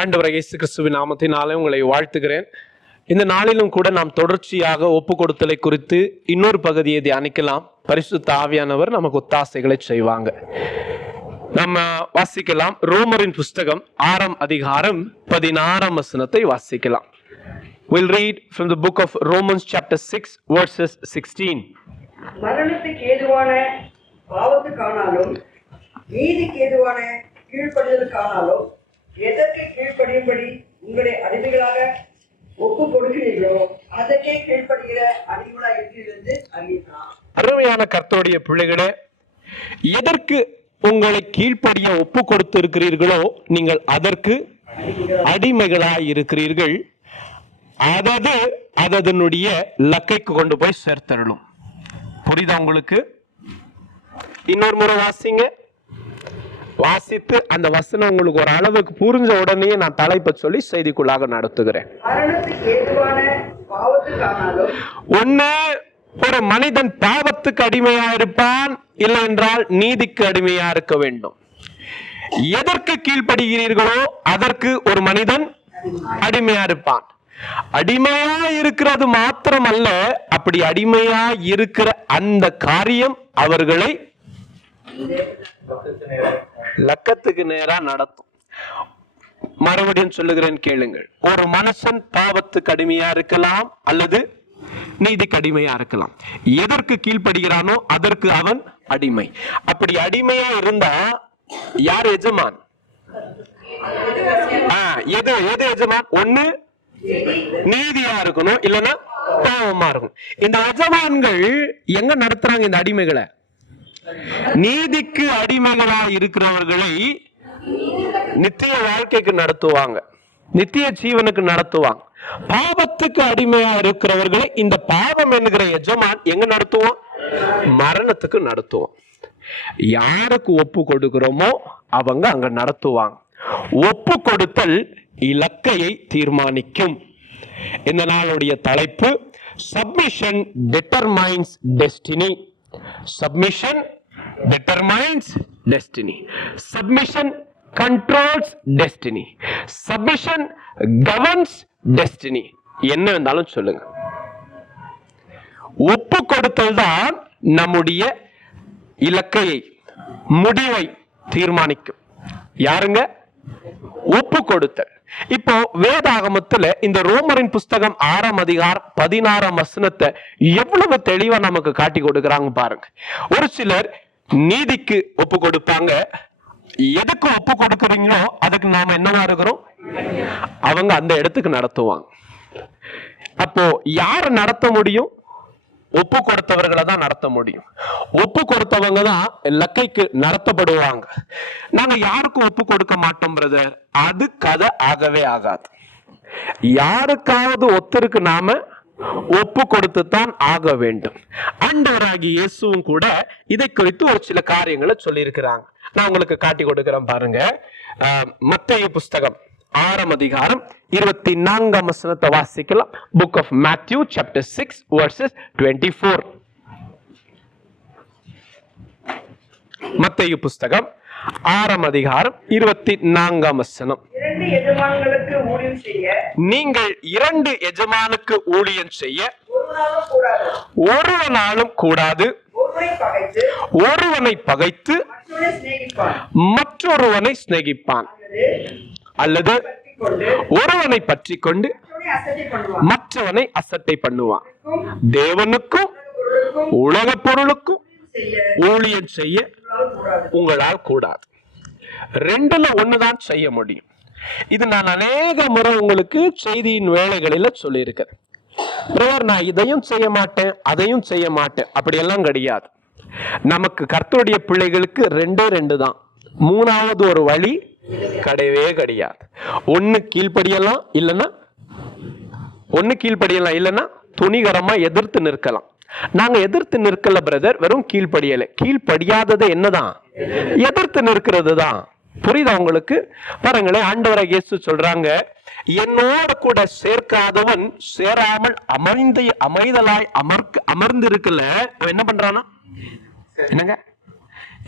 ஆண்டவராகிய இயேசு கிறிஸ்துவின் நாமத்தினாலே உங்களை வாழ்த்துகிறேன். இந்த நாளிலும் கூட நாம் தொடர்ச்சியாக ஒப்பு கொடுத்தலை குறித்து இன்னொரு பகுதியை தியானிக்கலாம். பரிசுத்த ஆவியானவர் நமக்கு ஒத்தாசைகளை செய்வாங்க. நம்ம வாசிக்கலாம். ரோமரின் புஸ்தகம் 6ஆம் அதிகாரம் 16ஆம் வசனத்தை வாசிக்கலாம். We'll read from the book of Romans chapter 6 verses 16. மரணத்துக்கு ஏதுவான பாவத்துக்கானாலும் நீதிக்கு ஏதுவான கீழ்ப்படிதலுக்கானாலும் எதற்கு கீழ்ப்படியும்படி உங்களை அடிமைகளாக ஒப்பு கொடுக்கிறீர்களோ அதற்கே கீழ்ப்படுகிற அடிமைகளாக இருக்கிறது அறிவிக்கலாம். அருமையான கர்த்தருடைய பிள்ளைகளே, எதற்கு உங்களை கீழ்ப்படிய ஒப்பு கொடுத்து இருக்கிறீர்களோ நீங்கள் அதற்கு அடிமைகளாய் இருக்கிறீர்கள். அதனுடைய லக்கைக்கு கொண்டு போய் சேர்த்தரணும். புரியுதா உங்களுக்கு? இன்னொரு முறை வாசிங்க. வாசித்து அந்த வசனம் உங்களுக்கு ஒரு அளவுக்கு புரிஞ்ச உடனே நான் தலைப்பை சொல்லி செய்திக்குள்ளாக நடத்துகிறேன். ஒண்ணு, ஒரு மனிதன் பாவத்துக்கு அடிமையா இருப்பான், இல்லை என்றால் நீதிக்கு அடிமையா இருக்க வேண்டும். எதற்கு கீழ்ப்படுகிறீர்களோ அதற்கு ஒரு மனிதன் அடிமையா இருப்பான். அடிமையா இருக்கிறது மாத்திரமல்ல, அப்படி அடிமையா இருக்கிற அந்த காரியம் அவர்களை லக்கத்துக்கு நேரா நடத்தும். மறுபடியும் சொல்லுகிறேன், கேளுங்கள். ஒரு மனுஷன் பாவத்துக்கு அடிமையா இருக்கலாம் அல்லது நீதிக்கு அடிமையா இருக்கலாம். எதற்கு கீழ்ப்படுகிறானோ அதற்கு அவன் அடிமை. அப்படி அடிமையா இருந்தா யார் எஜமான்? எது எஜமான்? ஒண்ணு நீதியா இருக்கணும், இல்லைன்னா பாவமா இருக்கணும். இந்த எஜமான்கள் எங்க நடத்துறாங்க இந்த அடிமைகளை? நீதிக்கு அடிமைகளா இருக்கிறவர்களை நித்திய வாழ்க்கைக்கு நடத்துவாங்க, நித்திய ஜீவனுக்கு நடத்துவாங்க. பாவத்துக்கு அடிமையா இருக்கிறவர்களை இந்த பாவம் என்கிற எஜமான் எங்க நடத்துவோம்? மரணத்துக்கு நடத்துவோம். யாருக்கு ஒப்பு கொடுக்கிறோமோ அவங்க அங்க நடத்துவாங்க. ஒப்பு கொடுத்தல் இலக்கையை தீர்மானிக்கும். இந்த நாளுடைய தலைப்பு submission determines destiny. Submission determines destiny. Submission controls destiny. Submission governs destiny. என்ன இருந்தாலும் சொல்லுங்க. ஒப்பு கொடுத்தல் தான் நம்முடைய இலக்கையை, முடிவை தீர்மானிக்கும். யாருங்க? ஒப்பு கொடுத்தல். இப்போ வேதாகமத்துல இந்த ரோமரின் புஸ்தகம் 6ஆம் அதிகாரம் 16ஆம் வசனத்தை எவ்வளவு தெளிவா நமக்கு காட்டி கொடுக்கறாங்க பாருங்க. ஒரு சிலர் நீதிக்கு ஒப்பு கொடுப்பாங்க. எதுக்கு ஒப்பு கொடுக்கறீங்களோ அதுக்கு நாம என்னவா இருக்கிறோம்? அவங்க அந்த இடத்துக்கு நடத்துவாங்க. அப்போ யார நடத்த முடியும்? ஒப்பு கொடுத்தவர்களை தான் நடத்த முடியும். ஒப்பு கொடுத்தவங்க தான் லக்கைக்கு நடத்தப்படுவாங்க. நாங்க யாருக்கும் ஒப்பு கொடுக்க மாட்டோம் பிரதர், அது கதை ஆகவே ஆகாது. யாருக்காவது ஒருத்தருக்கு நாம ஒப்பு கொடுத்து தான் ஆக வேண்டும். ஆண்டவராகிய இயேசுவும் கூட இதை குறித்து ஒரு சில காரியங்களை சொல்லி இருக்கிறாங்க. நான் உங்களுக்கு காட்டி கொடுக்கிறேன் பாருங்க. மத்தேயு புஸ்தகம் 6ஆம் அதிகாரம் 24ஆம் வசனத்தை வாசிக்கலாம். Book of Matthew chapter 6 verses 24. மத்தேயு புஸ்தகம் 6ஆம் அதிகாரம் 24ஆம் வசனம். நீங்கள் 2 எஜமானுக்கு ஊழியம் செய்ய ஒருவனாலும் கூடாது. ஒருவனை பகைத்து மற்றொருவனை சிநேகிப்பான், அல்லது ஒருவனை பற்றி கொண்டு மற்றவனை அசட்டை பண்ணுவான். தேவனுக்கும் உலக பொருளுக்கும் ஊழியம் செய்ய உங்களால் கூடாது. 2ல 1 தான் செய்ய முடியும். இது நான் அநேக முறை உங்களுக்கு செய்தியின் வேளைகளில சொல்லி இருக்கிறேன். நான் இதையும் செய்ய மாட்டேன் அதையும் செய்ய மாட்டேன் அப்படியெல்லாம் கிடையாது. நமக்கு கர்த்தருடைய பிள்ளைகளுக்கு 2 தான். 3வது ஒரு வழி கிடையவே கிடையாது. ஒண்ணு கீழ்ப்படியலாம், இல்லைன்னா துணிகரமா எதிர்த்து நிற்கலாம். நாங்க எதிர்த்து நிற்கல பிரதர், வெறும் கீழ்ப்படியல. கீழ்ப்படியாதது என்னதான்? எதிர்த்து நிற்கிறது தான். புரியுதா உங்களுக்கு? பாருங்களேன், ஆண்டவராகிய இயேசு சொல்றாங்க, என்னோட கூட சேர்க்காதவன் சேராமல் அமைதலாய் அமர்ந்து இருக்கல. அவன் என்ன பண்றானா? என்னங்க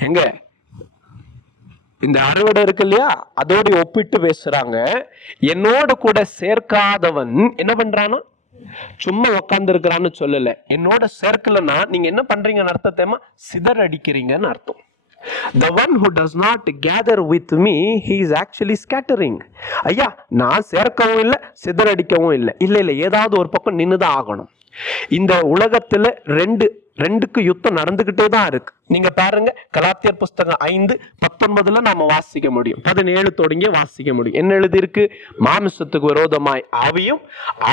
எங்க இந்த அறுவடை இருக்கு இல்லையா, அதோட ஒப்பிட்டு பேசுறாங்க. என்னோட கூட சேர்க்காதவன் என்ன பண்றானா, சும்மா உட்கார்ந்து இருக்கிறான்னு சொல்லல. என்னோட சேர்க்கலன்னா நீங்க என்ன பண்றீங்கன்னு அர்த்தத்தை சிதறடிக்கிறீங்கன்னு அர்த்தம். The one who does not gather with me, he is actually scattering. ஐயா, நான் சேர்க்கவும் இல்லை, சிதறடிக்கவும் இல்லை. இல்ல ஏதாவது ஒரு பக்கம் நின்னுதான் ஆகணும். இந்த உலகத்துல ரெண்டுக்கு யுத்தம் நடந்துகிட்டே தான் இருக்கு. நீங்க பாருங்க, கலாத்தியர் புஸ்தகம் 5:19 நாம வாசிக்க முடியும், 17 தொடங்கி வாசிக்க முடியும். என்ன எழுதி இருக்கு? மாமிசத்துக்கு விரோதமாய் ஆவியும்,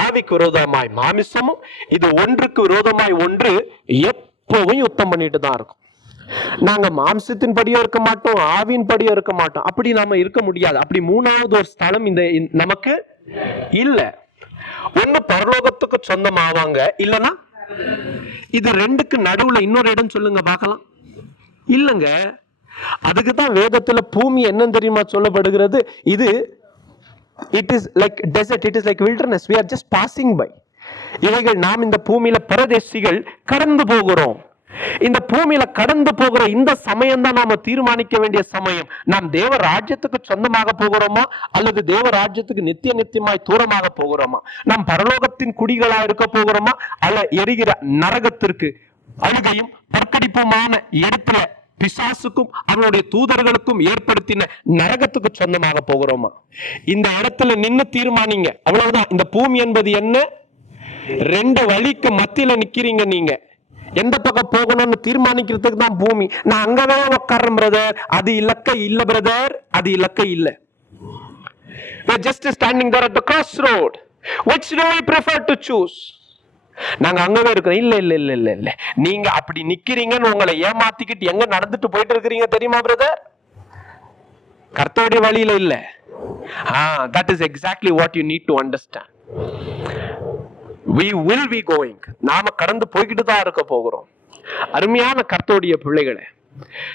ஆவிக்கு விரோதமாய் மாமிசமும், இது ஒன்றுக்கு விரோதமாய் ஒன்று எப்பவும் யுத்தம் பண்ணிட்டு தான் இருக்கும். நாங்க மாம்சத்தின் படியும் இருக்க மாட்டோம், ஆவியின் படியும் இருக்க மாட்டோம். அப்படி நாம இருக்க முடியாது. அப்படி மூணாவது ஒரு ஸ்தலம் இந்த நமக்கு இல்ல. ஒண்ணு பரலோகத்துக்கு சொந்தம் ஆவாங்க, இல்லைன்னா இது ரெண்டுக்கு நடுவுல இன்னொரு இடம் சொல்லுங்க பார்க்கலாம். இல்லங்க, அதுக்குதான் வேதத்துல பூமி என்னன்னு தெரியுமா சொல்லப்படுகிறது? இது it is like desert, it is like wilderness, we are just passing by. இவைகள் நாம் இந்த பூமியில பரதேசிகள் கடந்து போகிறோம். இந்த பூமியில கடந்து போகிற இந்த சமயம் தான் நாம தீர்மானிக்க வேண்டிய சமயம். நாம் தேவ ராஜ்யத்துக்கு சொந்தமாக போகிறோமா, அல்லது தேவ ராஜ்யத்துக்கு நித்தியமாய் தூரமாக போகிறோமா? நாம் பரலோகத்தின் குடிகளா இருக்க போகிறோமா, அல்ல எரிகிற நரகத்திற்கு அழுகையும் பற்கடிப்புமான இடத்துல பிசாசுக்கும் அவனுடைய தூதர்களுக்கும் ஏற்படுத்தின நரகத்துக்கு சொந்தமாக போகிறோமா? இந்த இடத்துல நின்னு தீர்மானிங்க, அவ்வளவுதான். இந்த பூமி என்பது என்ன? ரெண்டு வழிக்கு மத்தியில நிக்கிறீங்க. நீங்க எந்த பக்கம் போகணும்னு தீர்மானிக்கிறதுக்கு தான் பூமி. நான் அங்கவே உட்கார்றேன் பிரதர், அது இலக்கை இல்ல பிரதர், அது இலக்கை இல்ல. We're just standing there at the crossroad. Which do we prefer to choose? நாங்க அங்கவே இருக்கிறோம். இல்ல இல்ல இல்ல இல்ல இல்ல, நீங்க அப்படி நிக்கிறீங்கன்னு உங்களை ஏமாத்திக்கிட்டு எங்க நடந்துட்டு போயிட்டு இருக்கிறீங்க தெரியுமா பிரதர்? கர்த்தருடைய வழியில இல்ல. That is exactly what you need to understand. We will be going. நாம கடந்து போய்கிட்டு தான் இருக்க போகிறோம். அருமையான கர்த்தருடைய பிள்ளைகளே,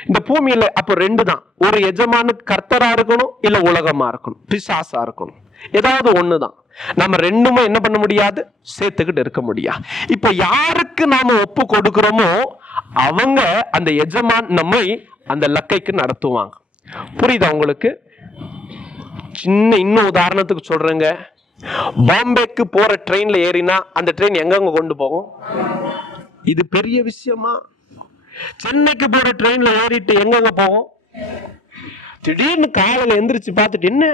இந்த பூமியில அப்போ ரெண்டு தான். ஒரு எஜமான கர்த்தரா இருக்கணும், இல்ல உலகமா இருக்கணும், பிசாசா இருக்கணும். ஏதாவது ஒண்ணுதான். நம்ம ரெண்டுமே என்ன பண்ண முடியாது, சேர்த்துக்கிட்டு இருக்க முடியாது. இப்ப யாருக்கு நாம ஒப்பு கொடுக்கிறோமோ அவங்க அந்த எஜமான் நம்மை அந்த லக்கைக்கு நடத்துவாங்க. புரியுதா உங்களுக்கு? சின்ன இன்னும் உதாரணத்துக்கு சொல்றேங்க. பாம்பேக்கு போற ட்ரெயின்ல ஏறினா அந்த ட்ரெயின் எங்க கொண்டு போகும்? இது பெரிய விஷயமா? சென்னைக்கு போற ட்ரெயின்ல ஏறிட்டு எங்க போகும்? திடீர்னு காலையில எந்திரிச்சு பார்த்துட்டு என்ன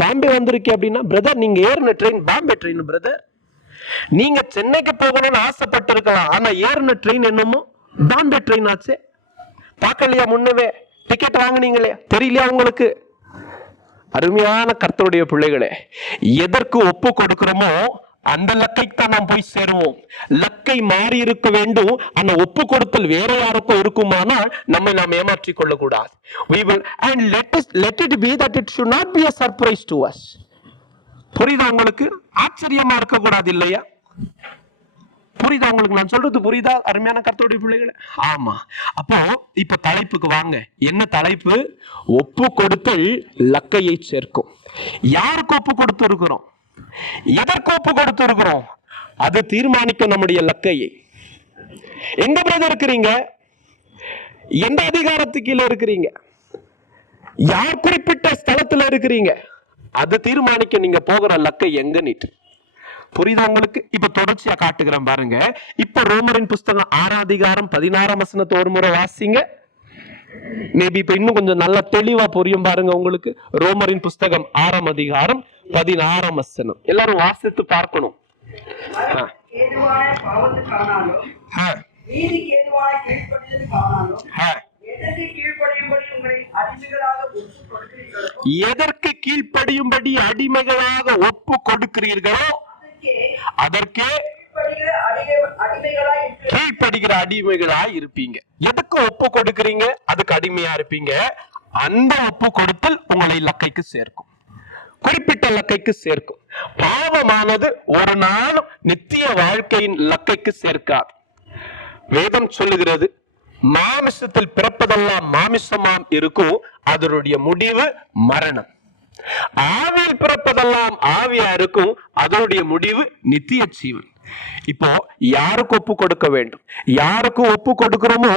பாம்பே வந்திருக்கே அப்படின்னா, பிரதர் நீங்க ஏறின ட்ரெயின் பாம்பே ட்ரெயின் பிரதர். நீங்க சென்னைக்கு போகணும்னு ஆசைப்பட்டு இருக்கலாம், ஆனா ஏறின ட்ரெயின் என்னமோ பாம்பே ட்ரெயின் ஆச்சு. பார்க்கலையா? முன்னவே டிக்கெட் வாங்கினீங்களே, தெரியலையா உங்களுக்கு? அருமையான கர்த்தருடைய பிள்ளைகளே, எதற்கு ஒப்பு கொடுக்கிறோமோ அந்த லக்கைக்கு தான் நாம் போய் சேருவோம். லக்கை மாறி இருக்க வேண்டும். அந்த ஒப்பு கொடுத்தல் வேற யாருக்கும் இருக்குமானால் நம்மை நாம் ஏமாற்றிக் கொள்ளக்கூடாது. We will and let it be that it should not be a surprise to us. புரியுதா உங்களுக்கு? ஆச்சரியமா இருக்க கூடாது இல்லையா? புரியுதா உங்களுக்கு? நான் சொல்றது புரியுதா அருமையான கர்த்தருடைய பிள்ளைகளே? ஆமா. அப்போ இப்ப தலைப்புக்கு வாங்க. என்ன தலைப்பு? ஒப்பு கொடுத்தல் லக்கையை சேர்க்கும். யாருக்கு ஒப்பு கொடுத்து இருக்கிறோம், எதற்கு ஒப்பு கொடுத்து இருக்கிறோம், அது தீர்மானிக்கும் நம்முடைய லக்கையை. எங்க பிரதர் இருக்கிறீங்க? எந்த அதிகாரத்துக்கு கீழே இருக்கிறீங்க? யார் குறிப்பிட்ட ஸ்தலத்துல இருக்கிறீங்க? அது தீர்மானிக்க நீங்க போகிற லக்கை எங்க நீட்டு. புரியுதா உங்களுக்கு? இப்ப தொடர்ச்சியா காட்டுகிறேன் பாருங்க. இப்ப ரோமரின் புஸ்தகம் 6:16 ஒரு முறை வாசிங்க. மேபி இப்ப இன்னும் கொஞ்சம் நல்லா தெளிவா புரியும் பாருங்க உங்களுக்கு. ரோமரின் புஸ்தகம் 6:16 எல்லாரும் வாசித்து பார்க்கணும். எதற்கு கீழ்ப்படியும்படி அடிமைகளாக ஒப்பு கொடுக்கிறீர்களோ அதற்கே கீழ்ப்படுகிற அடிமைகளாய் இருப்பீங்க. எதுக்கு ஒப்பு கொடுக்கிறீங்க, அதுக்கு அடிமையா இருப்பீங்க. அந்த ஒப்பு கொடுத்தல் உங்களை லக்கைக்கு சேர்க்கும், குறிப்பிட்ட லக்கைக்கு சேர்க்கும். பாவமானது ஒரு நாளும் நித்திய வாழ்க்கையின் லக்கைக்கு சேர்க்காது. வேதம் சொல்லுகிறது, மாமிசத்தில் பிறப்பதெல்லாம் மாமிசமாம் இருக்கும், அதனுடைய முடிவு மரணம். ஆவியில் பிறப்பதெல்லாம் ஆவியா இருக்கும், அதனுடைய முடிவு நித்திய ஜீவன். இப்போ யாருக்கு ஒப்பு கொடுக்க வேண்டும்? யாருக்கு ஒப்பு கொடுக்கிறோமோ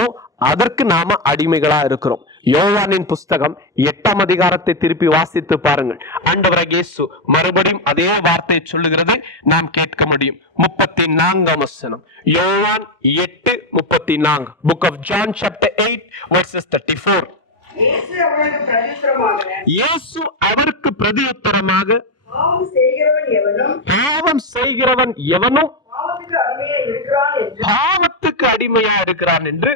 அதற்கு நாம அடிமைகளா இருக்கிறோம். யோவானின் புஸ்தகம் 8ஆம் அதிகாரத்தை திருப்பி வாசித்து பாருங்கள். ஆண்டவராகிய இயேசு மறுபடியும் அதே வார்த்தை சொல்லுகிறது, நாம் கேட்க முடியும். 34ஆம் வசனம், யோவான் 8:34. Book of John chapter 8 verses 34. இயேசு அவருக்கு பிரதியுத்தரமாக, பாவம் செய்கிறவன் எவனும் பாவத்துக்கு அடிமையா இருக்கிறான் என்று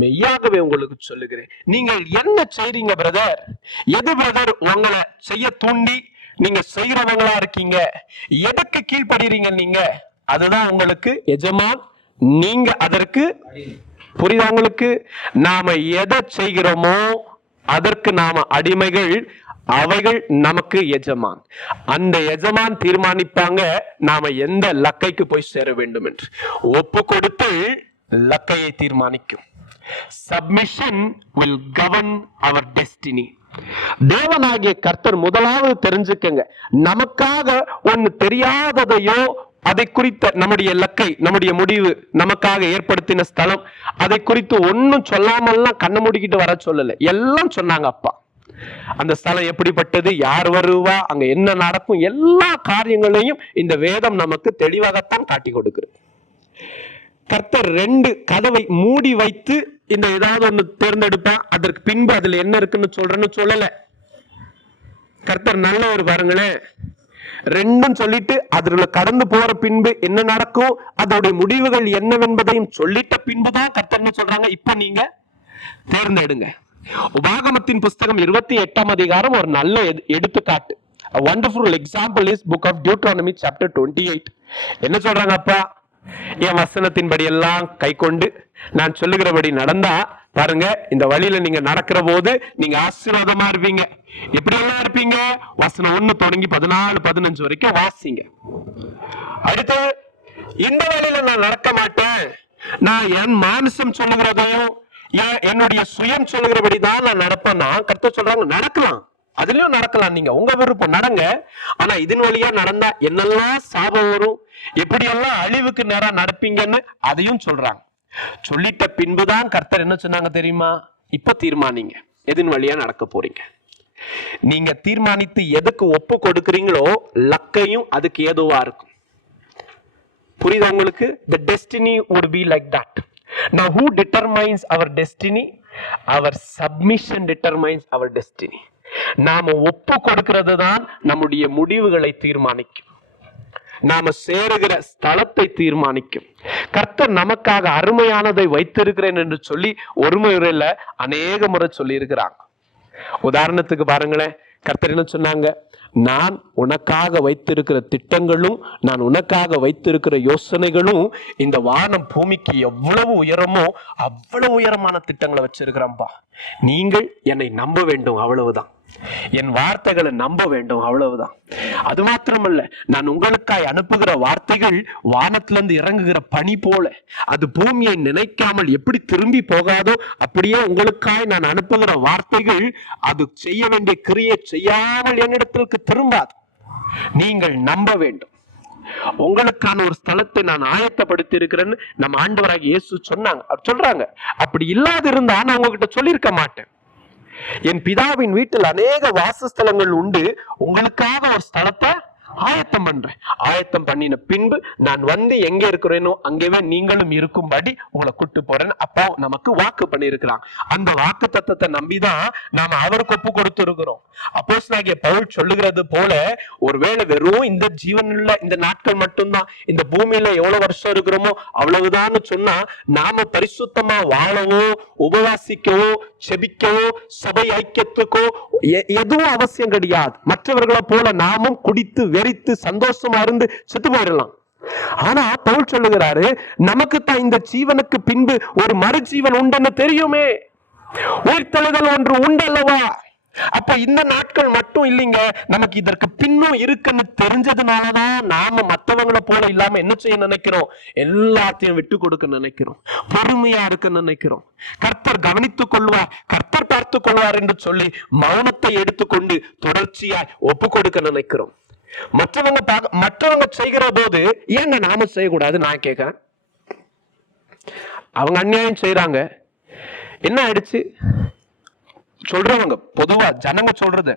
மெய்யாகவே உங்களுக்கு சொல்லுகிறேன். நீங்கள் என்ன செய்றீங்க பிரதர்? எது பிரதர் உங்களை செய்ய தூண்டி நீங்க செய்யறவங்களா இருக்கீங்க? எதுக்கு கீழ்படுறீங்க நீங்க? அதுதான் உங்களுக்கு எஜமான், நீங்க அதற்கு. புரியுதா உங்களுக்கு? நாம எதை செய்கிறோமோ அதற்கு நாம அடிமைகள், அவைகள் நமக்கு எஜமான். அந்த எஜமான் தீர்மானிப்பாங்க நாம எந்த லக்கைக்கு போய் சேர வேண்டும் என்று. ஒப்பு கொடுத்து லக்கையை தீர்மானிக்கும். Submission will govern our destiny. தேவனாகிய கர்த்தர் முதலாவது தெரிஞ்சுக்கங்க, நமக்காக ஒன்னு தெரியாததையோ அதை குறித்த நம்முடைய இலக்கை, நம்முடைய முடிவு, நமக்காக ஏற்படுத்தின ஸ்தலம், அதை குறித்து ஒன்னும் சொல்லாமல்லாம் கண்ணை மூடிக்கிட்டு வர சொல்லல. எல்லாம் சொன்னாங்க அப்பா. அந்த ஸ்தலம் எப்படிப்பட்டது, யார் வருவா, அங்க என்ன நடக்கும், எல்லா காரியங்களையும் இந்த வேதம் நமக்கு தெளிவாகத்தான் காட்டி கொடுக்கிறது. கர்த்தர் 2 கதவை மூடி வைத்து இந்த ஏதாவது ஒண்ணு தேர்ந்தெடுப்பேன், அதற்கு பின்பு அதுல என்ன இருக்குன்னு சொல்றேன்னு சொல்லல. கர்த்தர் நல்லவர் பாருங்களேன். 2ம் சொல்லிட்டு அதுல கடந்து போற பின்பு என்ன நடக்கும், அதோடைய முடிவுகள் என்னவென்பதையும் சொல்லிட்ட பின்புதான் கர்த்தர் என்ன சொல்றாங்க, இப்ப நீங்க தேர்ந்தெடுங்க. உபாகமத்தின் புஸ்தகம் 28ஆம் அதிகாரம் ஒரு நல்ல எடுத்துக்காட்டு. A wonderful example is book of Deuteronomy chapter 28. என்ன சொல்றாங்க அப்பா? என் வசனத்தின்படி எல்லாம் கை கொண்டு நான் சொல்லுகிறபடி நடந்தா பாருங்க, இந்த வழியில நீங்க நடக்கிற போது நீங்க ஆசீர்வாதமா இருப்பீங்க. எப்படி எல்லாம் இருப்பீங்க? வசனம் 1 தொடங்கி 14-15 வரைக்கும் வாசிங்க. அடுத்து, இந்த வழியில நான் நடக்க மாட்டேன், நான் என் மானுசம் சொல்லுகிறதையும் என்னுடைய சுயம் சொல்லுகிறபடிதான் நான் நடப்பேன்னா கர்த்தர் சொல்றாங்க நடக்கலாம், அதுலயும் நடக்கலாம், நீங்க உங்க விருப்பம் நடங்க. ஆனா இதன் வழியா நடந்தா என்னெல்லாம் சாபம் வரும், எப்படியெல்லாம் அழிவுக்கு நேரம் நடப்பீங்கன்னு அதையும் சொல்றாங்க. சொல்லிட்ட பின்புதான் கர்த்தர் என்ன சொன்னாங்க தெரியுமா? இப்ப தீர்மானிங்க எதன் வழியா நடக்க போறீங்க. நீங்க தீர்மானித்து எதுக்கு ஒப்பு கொடுக்குறீங்களோ லக்கையும் அதுக்கு ஏதுவா இருக்கும். புரியுதா உங்களுக்கு? The destiny would be like that. Now who determines our destiny? Our submission determines our destiny. நாம ஒப்பு கொடுக்கிறது தான் நம்முடைய முடிவுகளை தீர்மானிக்கும், நாம சேருகிற ஸ்தலத்தை தீர்மானிக்கும். கர்த்தர் நமக்காக அருமையானதை வைத்திருக்கிறேன் என்று சொல்லி ஒரு முறை இல்ல, அநேக முறை சொல்லி இருக்கிறாங்க. உதாரணத்துக்கு பாருங்களேன், கர்த்தர் என்ன சொன்னாங்க? நான் உனக்காக வைத்திருக்கிற திட்டங்களும், நான் உனக்காக வைத்திருக்கிற யோசனைகளும் இந்த வானம் பூமிக்கு எவ்வளவு உயரமோ அவ்வளவு உயரமான திட்டங்களை வச்சிருக்கிறேன்பா. நீங்கள் என்னை நம்ப வேண்டும், அவ்வளவுதான். என் வார்த்தைகளை நம்ப வேண்டும், அவ்வளவுதான். அது மாத்திரமல்ல, நான் உங்களுக்காய் அனுப்புகிற வார்த்தைகள் வானத்திலிருந்து இறங்குகிற பனி போல, அது பூமியை நினைக்காமல் எப்படி திரும்பி போகாதோ அப்படியே உங்களுக்காய் நான் அனுப்புகிற வார்த்தைகள் அது செய்ய வேண்டிய கிரியை செய்யாமல் என்னிடத்திற்கு திரும்பாது. நீங்கள் நம்ப வேண்டும். உங்களுக்கான ஒரு ஸ்தலத்தை நான் ஆயத்தப்படுத்தி இருக்கிறேன்னு நம்ம ஆண்டவராகிய இயேசு சொல்றாங்க. அப்படி இல்லாது இருந்தா நான் உங்ககிட்ட சொல்லியிருக்க மாட்டேன். என் பிதாவின் வீட்டில் அநேக வாசஸ்தலங்கள் உண்டு, உங்களுக்காக ஒரு ஸ்தலத்தை ஆயத்தம் பண்றேன். ஆயத்தம் பண்ணின பின்பு நான் வந்து எங்க இருக்கிறேனோ அங்கேயே நீங்களும் இருக்கும்படி உங்களை கூட்டு போறேன்னு அப்பா நமக்கு வாக்கு பண்ணியிருக்கிறான். அந்த வாக்கு தத்தத்தை நம்பிதான் நாம அவருக்கு ஒப்பு கொடுத்து இருக்கிறோம். அப்போஸ்தலனாகிய பவுல் சொல்லுகிறது போல, ஒருவேளை வெறும் இந்த ஜீவனுள்ள இந்த நாட்கள் மட்டும்தான், இந்த பூமியில எவ்வளவு வருஷம் இருக்கிறோமோ அவ்வளவுதான் சொன்னா, நாம பரிசுத்தமா வாழவோ உபவாசிக்கவோ செபிக்கவோ சபை ஐக்கியத்துக்கோ எதுவும் அவசியம் கிடையாது. மற்றவர்களை போல நாமும் குடித்து வெறித்து சந்தோஷமா இருந்து செத்து போயிடலாம். ஆனா பவுல் சொல்லுகிறாரு, நமக்கு தான் இந்த ஜீவனுக்கு பின்பு ஒரு மறுஜீவன் உண்டுன்னு தெரியுமே, உயிர்த்தெழுதல் ஒன்று உண்டல்லவா. அப்ப இந்த நாட்கள் மட்டும் இல்லைங்க, நமக்கு இதற்கு பின்னும் இருக்குன்னு தெரிஞ்சதுனாலதான் நாம மற்றவங்களை போல இல்லாம என்ன செய்ய நினைக்கிறோம், எல்லாத்தையும் விட்டு கொடுக்க நினைக்கிறோம், பொறுமையா இருக்க நினைக்கிறோம். கர்த்தர் கவனித்துக் கொள்வார், கர்த்தர் பார்த்துக் கொள்வார் என்று சொல்லி மௌனத்தை எடுத்துக்கொண்டு தொடர்ச்சியாய் ஒப்பு கொடுக்க நினைக்கிறோம். மற்றவங்க செய்கிற போது ஏன் நாம செய்யக்கூடாது நான் கேட்கிறேன். அவங்க அநியாயம் செய்யறாங்க. என்ன ஆயிடுச்சு? சொல்றவங்க பொதுவா ஜனங்க சொல்றது,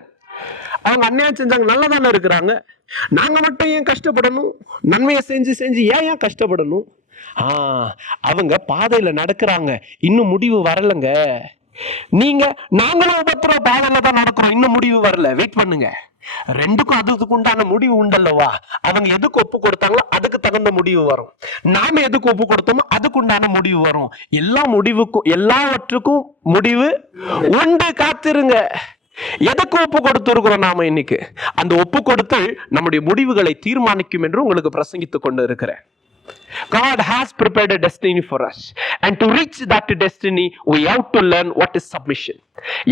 அவங்க அநியாயம் செஞ்சாங்க, நல்லா தானே இருக்கிறாங்க, நாங்க மட்டும் ஏன் கஷ்டப்படணும்? நன்மையை செஞ்சு செஞ்சு ஏன் கஷ்டப்படணும்? அவங்க பாதையில நடக்கிறாங்க, இன்னும் முடிவு வரலங்க. நீங்க நாங்களும் உபத்திரவ பாதையில தான் நடக்கிறோம், இன்னும் முடிவு வரல, வெயிட் பண்ணுங்க. ரெண்டுக்கும் அதுக்கு உண்டான முடிவு உண்டல்லவா? அவங்க எதுக்கு ஒப்பு கொடுத்தாங்களோ அதுக்கு தகுந்த முடிவு வரும். நாம எதுக்கு ஒப்பு கொடுத்தோமோ அதுக்கு உண்டான முடிவு வரும். எல்லா முடிவுக்கும் எல்லாவற்றுக்கும் முடிவு உண்டு, காத்திருங்க. எதுக்கு ஒப்பு கொடுத்திருக்கிறோம் நாம இன்னைக்கு? அந்த ஒப்பு கொடுத்து நம்முடைய முடிவுகளை தீர்மானிக்கும் என்று உங்களுக்கு பிரசங்கித்துக் கொண்டு இருக்கிறேன். God has prepared a destiny for us, and to reach that destiny we have to learn what is submission.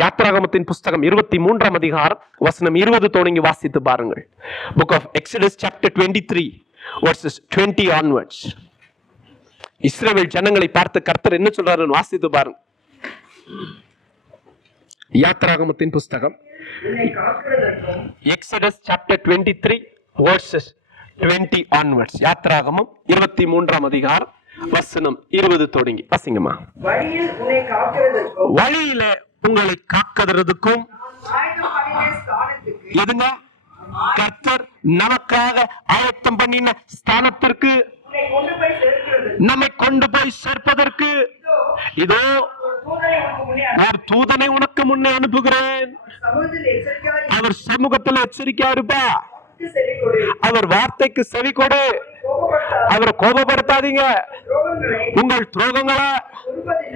யாத்திராகமத்தின் புஸ்தகம் 23ஆம் அதிகாரம் வசனம் 20 தொடங்கி வாசித்து பாருங்கள். Book of Exodus chapter 23 verses 20 onwards. இஸ்ரவேல் ஜனங்களை பார்த்து கர்த்தர் என்ன சொல்றாருன்னு வாசித்து பாருங்க. யாத்திராகமத்தின் புஸ்தகம் Exodus chapter 23 verses 20 onwards. யாத்திராகமம் 23ஆம் அதிகாரம் வசனம் 20 தொடங்கி வாசிங்கம்மா. வழியில உங்களை காக்கிறதுக்கும் எதுங்க? கர்த்தர் நமக்காக ஆயத்தம் பண்ணின ஸ்தானத்திற்கு நம்மை கொண்டு போய் சேர்ப்பதற்கு இதோ ஒரு தூதனை உனக்கு முன்னே அனுப்புகிறேன். அவர் சமூகத்தில் எச்சரிக்கையா இருப்பா. அவர் வார்த்தைக்கு செவி கொடு. அவரை கோபப்படுத்தாதீங்க. உங்கள் துரோகங்களை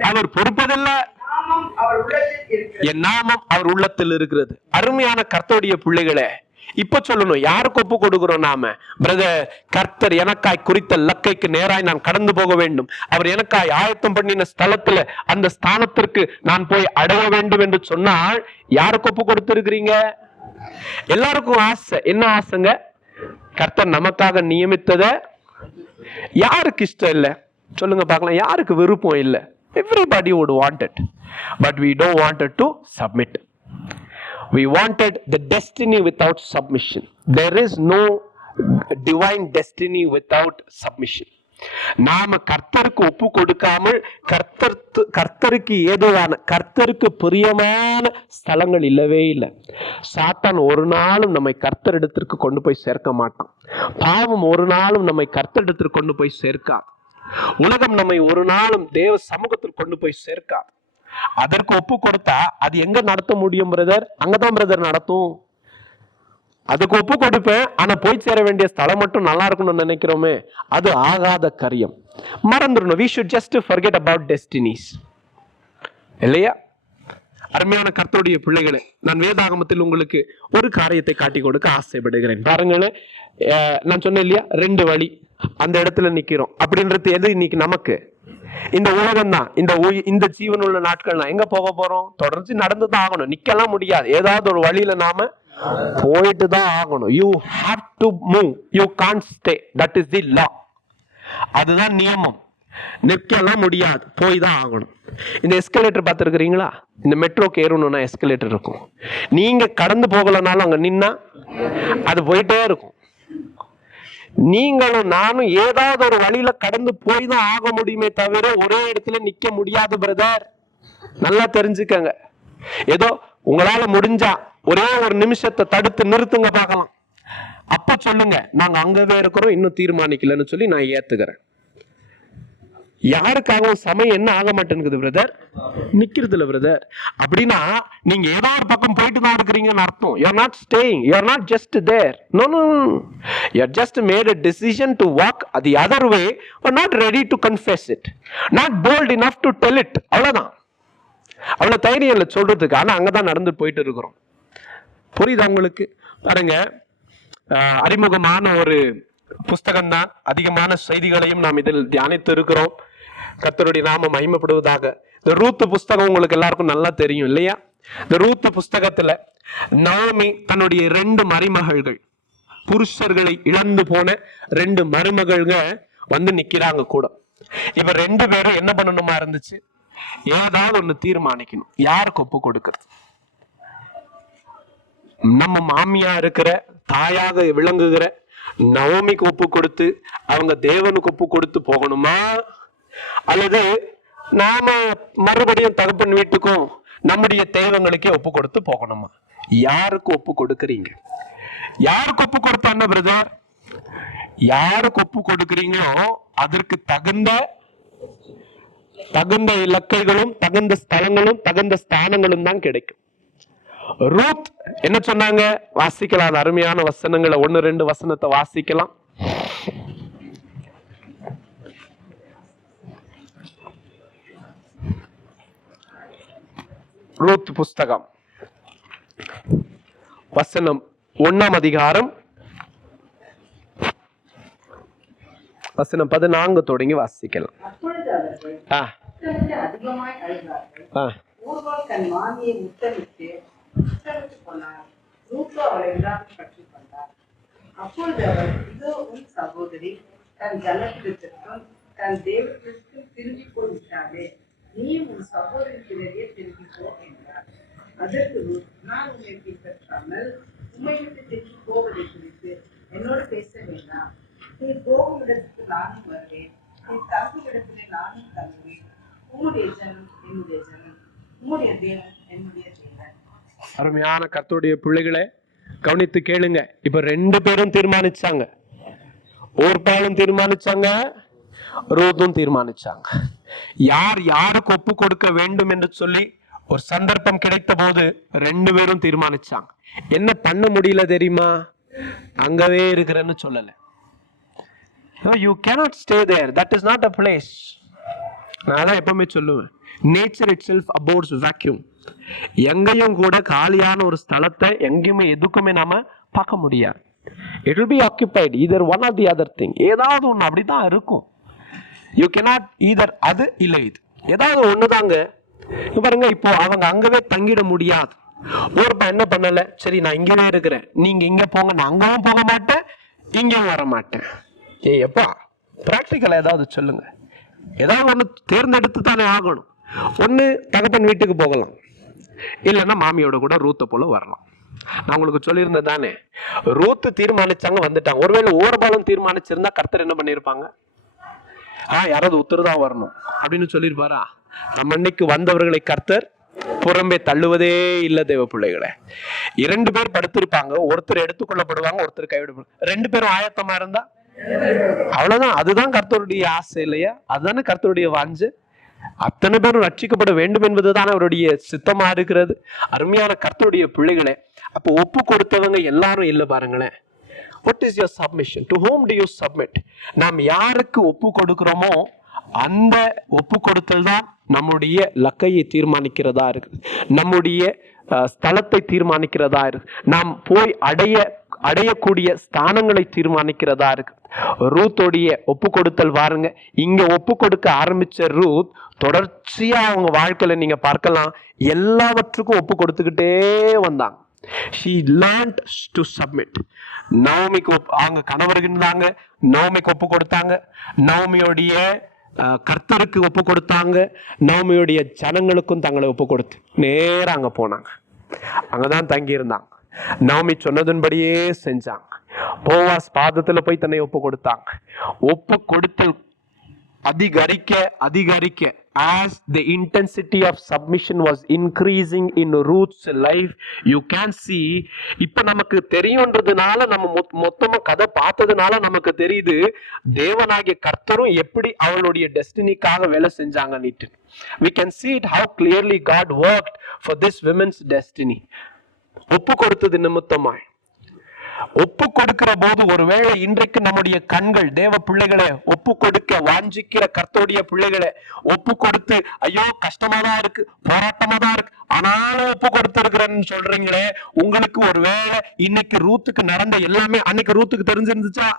அவர் பொறுப்பதில்லை. என் நாமம் அவர் உள்ளத்தில் இருக்கிறது. அருமையான கர்த்தருடைய பிள்ளைகளே, இப்ப சொல்லணும், யாருக்கு ஒப்பு கொடுக்கிறோம் நாம? பிரதர், கர்த்தர் எனக்காய் குறித்த லக்கைக்கு நேராய் நான் கடந்து போக வேண்டும், அவர் எனக்காய் ஆயத்தம் பண்ணின ஸ்தலத்துல அந்த ஸ்தானத்திற்கு நான் போய் அடைய வேண்டும் என்று சொன்னால் யாருக்கு ஒப்பு கொடுத்திருக்கிறீங்க? எல்லாருக்கும் ஆசை. என்ன ஆசைங்க? கர்த்தர் நமக்காக நியமித்தத யாருக்கு இஷ்டம் இல்லை? சொல்லுங்க பார்க்கலாம். யாருக்கு விருப்பம் இல்லை? Everybody would want it, but we don't want it to submit. We wanted the destiny without submission. There is no divine destiny without submission. நாம கர்த்தருக்கு ஒப்பு கொடுக்காமல் கர்த்தருக்கு ஏதுவான கர்த்தருக்கு பிரியமான ஸ்தலங்கள் இல்லவே இல்லை. சாத்தான் ஒரு நாளும் நம்மை கர்த்தரிடத்திற்கு கொண்டு போய் சேர்க்க மாட்டான். பாவம் ஒரு நாளும் நம்மை கர்த்தரிடத்திற்கு கொண்டு போய் சேர்க்காது. உலகம் நம்மை ஒரு நாளும் தேவ சமூகத்தில் கொண்டு போய் சேர்க்காது. அதற்கு ஒப்பு கொடுத்தா அது எங்க நடத்த முடியும் பிரதர்? அங்கதான் பிரதர் நடத்தும். அதுக்கு ஒப்பு கொடுப்பேன், ஆனா போய் சேர வேண்டிய ஸ்தலம் மட்டும் நல்லா இருக்கணும்னு நினைக்கிறோமே, அது ஆகாத காரியம். மறந்துடணும். We should just forget about destinies. இல்லையா? அருமையான கர்த்தருடைய பிள்ளைகளே, நான் வேதாகமத்தில் உங்களுக்கு ஒரு காரியத்தை காட்டி கொடுக்க ஆசைப்படுகிறேன். பாருங்களேன், நான் சொன்னேன் இல்லையா, 2 வழி, அந்த இடத்துல நிக்கிறோம். அப்படின்றது எது இன்னைக்கு நமக்கு? இந்த உலகம் தான். இந்த ஜீவனுள்ள நாட்கள் நான் எங்க போக போறோம்? தொடர்ந்து நடந்துதான் ஆகணும், நிக்கலாம் முடியாது. ஏதாவது ஒரு வழியில நாம போயிட்டு தான் ஆகணும். You have to move, you can't stay. That is the law. அதுதான் நியமம். நிற்கலாம் முடியாது, போய் தான் ஆகணும். இந்த எஸ்கலேட்டர் பார்த்துருக்கிறீங்களா? இந்த மெட்ரோக்கு ஏறணும்னா எஸ்கலேட்டர் இருக்கும். நீங்க கடந்து போகலனாலும் அங்க நின்னா அது போயிட்டே இருக்கும். நீங்களும் நானும் ஏதாவது ஒரு வழியில கடந்து போய் தான் ஆக முடியுமே தவிர ஒரே இடத்துல நிக்க முடியாது பிரதர். நல்லா தெரிஞ்சுக்கங்க. ஏதோ உங்களால முடிஞ்சா ஒரே ஒரு நிமிஷத்தை தடுத்து நிறுத்துங்க பார்க்கலாம். அப்ப சொல்லுங்க, நாங்க அங்கவே இருக்கிறோம், இன்னும் தீர்மானிக்கலன்னு சொல்லி நான் ஏத்துக்கிறேன். யாருக்காகவும் சமயம் என்ன ஆக மாட்டேங்குது பிரதர்? நிக்கிறது இல்ல பிரதர். அப்படின்னா நீங்க ஏதோ ஒரு பக்கம் போயிட்டு தான் இருக்கிறீங்கன்னு அர்த்தம். You are not staying, you are not just there. No. You have just made a decision to walk the other way, but not ready to confess it, not bold enough to tell it. அவ்வளவுதான். அவ்வளவு தைரியம் இல்லை சொல்றதுக்கு. ஆனா அங்கதான் நடந்து போயிட்டு இருக்கிறோம். புரியுதா உங்களுக்கு? பாருங்க, அறிமுகமான ஒரு புஸ்தகம் தான். அதிகமான செய்திகளையும் நாம் இதில் தியானித்து இருக்கிறோம். கர்த்தருடைய நாமம் மகிமைப்படுவதாக. இந்த ரூத் புஸ்தகம் உங்களுக்கு எல்லாருக்கும் நல்லா தெரியும் இல்லையா? இந்த ரூத் புஸ்தகத்துல நாமி தன்னுடைய 2 மருமகள்கள், புருஷர்களை இழந்து போன 2 மருமகள்க வந்து நிக்கிறாங்க கூட. இப்ப 2 பேரும் என்ன பண்ணணுமா இருந்துச்சு? ஏதாவது ஒண்ணு தீர்மானிக்கணும். யாருக்கு ஒப்பு கொடுக்கிறது? நம்ம மாமியா இருக்கிற, தாயாக விளங்குகிற நவோமிக்கு ஒப்பு கொடுத்து அவங்க தேவனுக்கு ஒப்பு கொடுத்து போகணுமா, அல்லது நாம மறுபடியும் தகப்பன் வீட்டுக்கும் நம்முடைய தெய்வங்களுக்கே ஒப்பு கொடுத்து போகணுமா? யாருக்கு ஒப்பு கொடுக்கறீங்க? யாருக்கு ஒப்பு கொடுத்தா என்ன பிரதர்? யாருக்கு ஒப்பு கொடுக்கறீங்களோ அதற்கு தகுந்த இலக்கைகளும் தகுந்த ஸ்தலங்களும் தகுந்த ஸ்தானங்களும் தான் கிடைக்கும். ரூத் என்ன சொன்னாங்க? வாசிக்கலாம், அது அருமையான வசனங்களை 1-2 வசனத்தை வாசிக்கலாம். ரூத் புஸ்தகம் வசனம் 1ஆம் அதிகாரம் வசனம் 14 தொடங்கி வாசிக்கலாம். அப்பொழுது அவர்கள் அதிகமாய் அழுதார்கள். ஊர்வல் தன் மாமியை முத்தமிட்டு கொண்டார். ரூத்தோ அவளை விடாமல் பற்றிக் கொண்டார். அப்பொழுது அவர், இதோ உன் சகோதரி தன் ஜனத்திற்கும் தன் தேவத்திற்கும் திரும்பி போய்விட்டாளே, நீ உன் சகோதரி பிறகே திரும்பி போ என்றார். அதற்கு ரூத், நான் உன்னை பின்பற்றாமல் உம்மை விட்டு திரும்பி போவதை குறித்து என்னோடு பேச வேண்டாம். நீ போகும் இடத்துக்கு நானும் வருவேன், நீ தங்கும் இடத்திலே நானும் தங்குவேன். உம்முடைய ஜனம் என்னுடைய ஜனம், உம்முடைய தேவன் என்னுடைய தேவன். அருமையான கர்த்தருடைய பிள்ளைகளை கவனித்து கேளுங்க. இப்ப 2 பேரும் தீர்மானிச்சாங்க. ஓர்பாலும் தீர்மானிச்சாங்க, ரூத்தும் தீர்மானிச்சாங்க. யார் யாருக்கு ஒப்பு கொடுக்க வேண்டும் என்று சொல்லி ஒரு சந்தர்ப்பம் கிடைத்த போது 2 பேரும் தீர்மானிச்சாங்க. என்ன பண்ண முடியல தெரியுமா? அங்கவே இருக்கிறேன்னு சொல்லல. You cannot stay there. That is not a place. நான் எப்பவுமே சொல்லுவேன், நேச்சர் itself abhors vacuum. எங்கேயும் கூட காலியான ஒரு ஸ்தலத்தை எங்கேயுமே எதுக்குமே நாம பார்க்க முடியாது. It will be occupied, either one or the other thing. ஏதாவது ஒண்ணு அப்படிதான் இருக்கும். You cannot either அது இல்லை இது, ஏதாவது ஒண்ணுதாங்க. பாருங்க, இப்போ அவங்க அங்கவே தங்கிட முடியாது. ஒருப்பா என்ன பண்ணல, சரி நான் இங்கவே இருக்கிறேன், நீங்க இங்க போங்க, நான் அங்கவும் போக மாட்டேன் இங்கேயும் வர மாட்டேன். எப்பா பிராக்டிக்கலா ஏதாவது சொல்லுங்க. ஏதாவது ஒண்ணு தேர்ந்தெடுத்து தானே ஆகணும். ஒண்ணு தகப்பன் வீட்டுக்கு போகலாம், இல்லைன்னா மாமியோட கூட ரூத்தை போல வரலாம். நான் உங்களுக்கு சொல்லியிருந்தேன் தானே, ரூத்து தீர்மானிச்சாங்க, வந்துட்டாங்க. ஒருவேளை ஓரபாலம் தீர்மானிச்சிருந்தா கர்த்தர் என்ன பண்ணிருப்பாங்க? யாராவது உத்தரதான் வரணும் அப்படின்னு சொல்லியிருப்பாரா? நம்ம இன்னைக்கு வந்தவர்களை கர்த்தர் புறம்பே தள்ளுவதே இல்ல. தேவ பிள்ளைகளை 2 பேர் படுத்திருப்பாங்க, ஒருத்தர் எடுத்துக்கொள்ளப்படுவாங்க, ஒருத்தர் கைவிடப்படுவாங்க. 2 பேரும் ஆயத்தமா இருந்தா அவ்வளவுதான். அதுதான் கர்த்தருடைய ஆசை இல்லையா? அதுதானே கர்த்தருடைய வாஞ்சை. அத்தனை பேரும் ரட்சிக்கப்பட வேண்டும் என்பதுதான் அவருடைய சித்தமா இருக்கிறது. அருமையான கர்த்தருடைய பிள்ளைகளே, அப்போ ஒப்பு கொடுத்தவங்க எல்லாரும் இல்ல பாருங்களேன். What is your submission? To whom do you submit? நாம் யாருக்கு ஒப்பு கொடுக்கிறோமோ அந்த ஒப்பு கொடுத்தல் தான் நம்முடைய லக்கையை தீர்மானிக்கிறதா இருக்கு, நம்முடைய ஸ்தலத்தை தீர்மானிக்கிறதா இருக்கு, நாம் போய் அடையக்கூடிய ஸ்தானங்களை தீர்மானிக்கிறதா இருக்கு. ரூத்தோடைய ஒப்பு கொடுத்தல் பாருங்க, இங்க ஒப்பு கொடுக்க ஆரம்பிச்ச ரூத் தொடர்ச்சியா அவங்க வாழ்க்கையில நீங்க பார்க்கலாம், எல்லாவற்றுக்கும் ஒப்பு கொடுத்துக்கிட்டே வந்தாங்க. She learned to submit. நவோமிக்கு அவங்க கணவருக்கு இருந்தாங்க, நவோமிக்கு ஒப்பு கொடுத்தாங்க, நவோமியோடைய கர்த்தருக்கு ஒப்பு கொடுத்தாங்க, நவோமியோடைய ஜனங்களுக்கும் தங்களை ஒப்பு கொடுத்து நேரா அங்க போனாங்க. அங்கதான் தங்கி இருந்தாங்க. நவோமி சொன்னதன்படியே செஞ்சாங்க. போவாஸ் பாதத்துல போய் தன்னை ஒப்பு கொடுத்தாங்க. ஒப்பு கொடுத்தல் அதிகரிக்க as the intensity of submission was increasing in Ruth's life, you can see, இப்ப நமக்கு தெரியும்ன்றதுனால, நம்ம மொத்தமா கதை பார்த்ததுனால நமக்கு தெரியுது தேவனாகிய கர்த்தரும் எப்படி அவளுடைய டெஸ்டினிக்காக வேலை செஞ்சாங்க. We can see it how clearly God worked for this women's destiny. ஒப்பு கொடுத்தது நிமித்தமாய், ஒப்பு கொடுக்கிற போது, ஒருவேளை இன்றைக்கு நம்முடைய கண்கள் தேவ பிள்ளைகளை ஒப்பு கொடுக்க வாஞ்சிக்கிற கர்த்தருடைய பிள்ளைகளை ஒப்பு கொடுத்து, ஐயோ கஷ்டமா தான் இருக்கு, போராட்டமா தான் இருக்கு, ஆனாலும் ஒப்பு கொடுத்திருக்கிறேன்னு சொல்றீங்களே, உங்களுக்கு ஒருவேளை இன்னைக்கு ரூத்துக்கு நடந்த எல்லாமே அன்னைக்கு ரூத்துக்கு தெரிஞ்சிருந்துச்சா?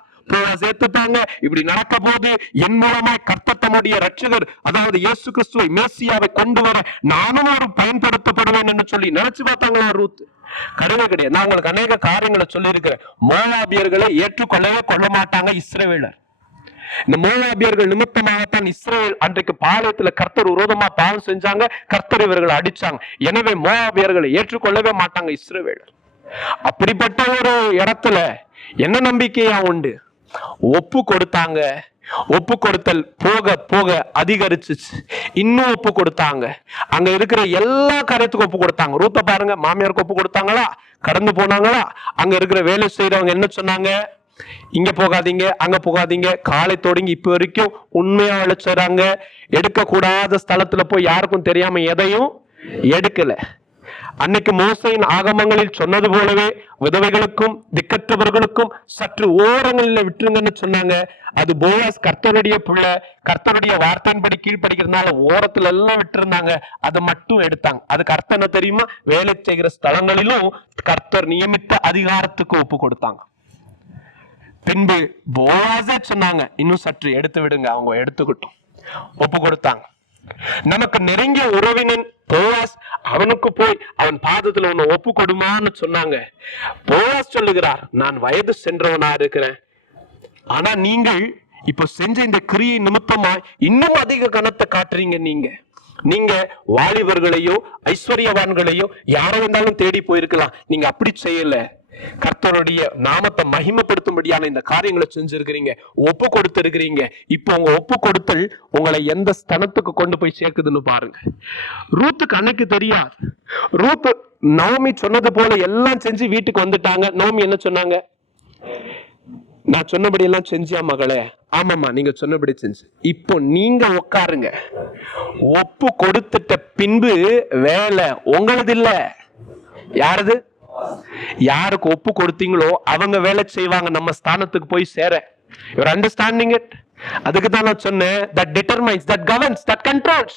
சேர்த்துட்டாங்க, இப்படி நடக்க போது என் மூலமாய் கர்த்தர் தம்முடைய ரட்சகர், அதாவது இயேசு கிறிஸ்துவை மேசியாவை கொண்டு வர நானும் ஒரு பயன்படுத்தப்படுவேன் என்று சொல்லி நினைச்சு பார்த்தாங்களா ரூத்? கிடையவே கிடையாது. நான் உங்களுக்கு அநேக காரியங்களை சொல்லி இருக்கிறேன். மோவாபியர்களை ஏற்றுக்கொள்ளவே கொள்ள மாட்டாங்க இஸ்ரவேலர். இந்த மோவாபியர்கள் நிமித்தமாகத்தான் இஸ்ரவேல் அன்றைக்கு பாளையத்துல கர்த்தர் விரோதமா பாவம் செஞ்சாங்க, கர்த்தர் இவர்களை அடிச்சாங்க. எனவே மோவாபியர்களை ஏற்றுக்கொள்ளவே மாட்டாங்க இஸ்ரவேலர். அப்படிப்பட்ட ஒரு இடத்துல என்ன நம்பிக்கையா உண்டு? ஒப்பு கொடுத்தாங்க. ஒப்பு கொடுத்தல் போக போக அதிகரிச்சுச்சு. இன்னும் ஒப்பு கொடுத்தாங்க. அங்க இருக்கிற எல்லா காரியத்துக்கும் ஒப்பு கொடுத்தாங்க. ரூத்த பாருங்க, மாமியாருக்கு ஒப்பு கொடுத்தாங்களா? கடந்து போனாங்களா? அங்க இருக்கிற வேலை செய்யறவங்க என்ன சொன்னாங்க? இங்க போகாதீங்க, அங்க போகாதீங்க. காலை தொடங்கி இப்ப வரைக்கும் உண்மையா வேலை செய்றாங்க. எடுக்க கூடாத ஸ்தலத்துல போய் யாருக்கும் தெரியாம எதையும் எடுக்கல. அன்னைக்கு மோசையின் ஆகமங்களில் சொன்னது போலவே விதவைகளுக்கும் திக்கற்றவர்களுக்கும் சற்று ஓரங்களில் விட்டுருங்கன்னு சொன்னாங்க. அது போயாஸ் கர்த்தருடைய பிள்ளை, கர்த்தருடைய வார்த்தையின்படி கீழ்படிக்கிறதுனால ஓரத்துல எல்லாம் விட்டுருந்தாங்க. அதை மட்டும் எடுத்தாங்க. அதுக்கு அர்த்தம் என்ன தெரியுமா? வேலை செய்கிற ஸ்தலங்களிலும் கர்த்தர் நியமித்த அதிகாரத்துக்கு ஒப்பு கொடுத்தாங்க. பின்பு போயாஸே சொன்னாங்க, இன்னும் சற்று எடுத்து விடுங்க, அவங்க எடுத்துக்கிட்டோம், ஒப்பு கொடுத்தாங்க. நமக்கு நெருங்கிய உறவினன் போவாஸ், அவனுக்கு போய் அவன் பாதத்துல உன்னை ஒப்பு கொடுமான்னு சொன்னாங்க. போவாஸ் சொல்லுகிறார், நான் வயது சென்றவனா இருக்கிறேன், ஆனா நீங்கள் இப்ப செஞ்ச இந்த கிரியை நிமித்தமா இன்னும் அதிக கனத்தை காட்டுறீங்க. நீங்க வாலிபர்களையோ ஐஸ்வர்யவான்களையோ யாரோ இருந்தாலும் தேடி போயிருக்கலாம். நீங்க அப்படி செய்யல. கர்த்தருடைய நாமத்தை மகிமைப்படுத்தும்படியான இந்த காரியங்களை செஞ்சிருக்கிறீங்க, ஒப்பு கொடுத்திருக்கிறீங்க. இப்போ உங்க ஒப்பு கொடுத்தல் உங்களை எந்த ஸ்தலத்துக்கு கொண்டு போய் சேர்க்குதுன்னு பாருங்க. ரூத்துக்கு அன்னைக்கு தெரியாது. ரூத் நவமி சொன்னது போல எல்லாம் செஞ்சு வீட்டுக்கு வந்துட்டாங்க. நவமி என்ன சொன்னாங்க? நான் சொன்னபடி எல்லாம் செஞ்சியா மகளே? ஆமாம்மா, நீங்க சொன்னபடி செஞ்சு. இப்போ நீங்க உட்காருங்க. ஒப்பு கொடுத்துட்ட பின்பு வேலை உங்களது இல்ல. யாரது? யாருக்கு ஒப்பு கொடுத்தீங்களோ அவங்க வேலை செய்வாங்க நம்ம ஸ்தானத்துக்கு போய் சேர. You're understanding it? அதுக்கு தான் நான் சொன்னேன், that determines, that governs, that controls.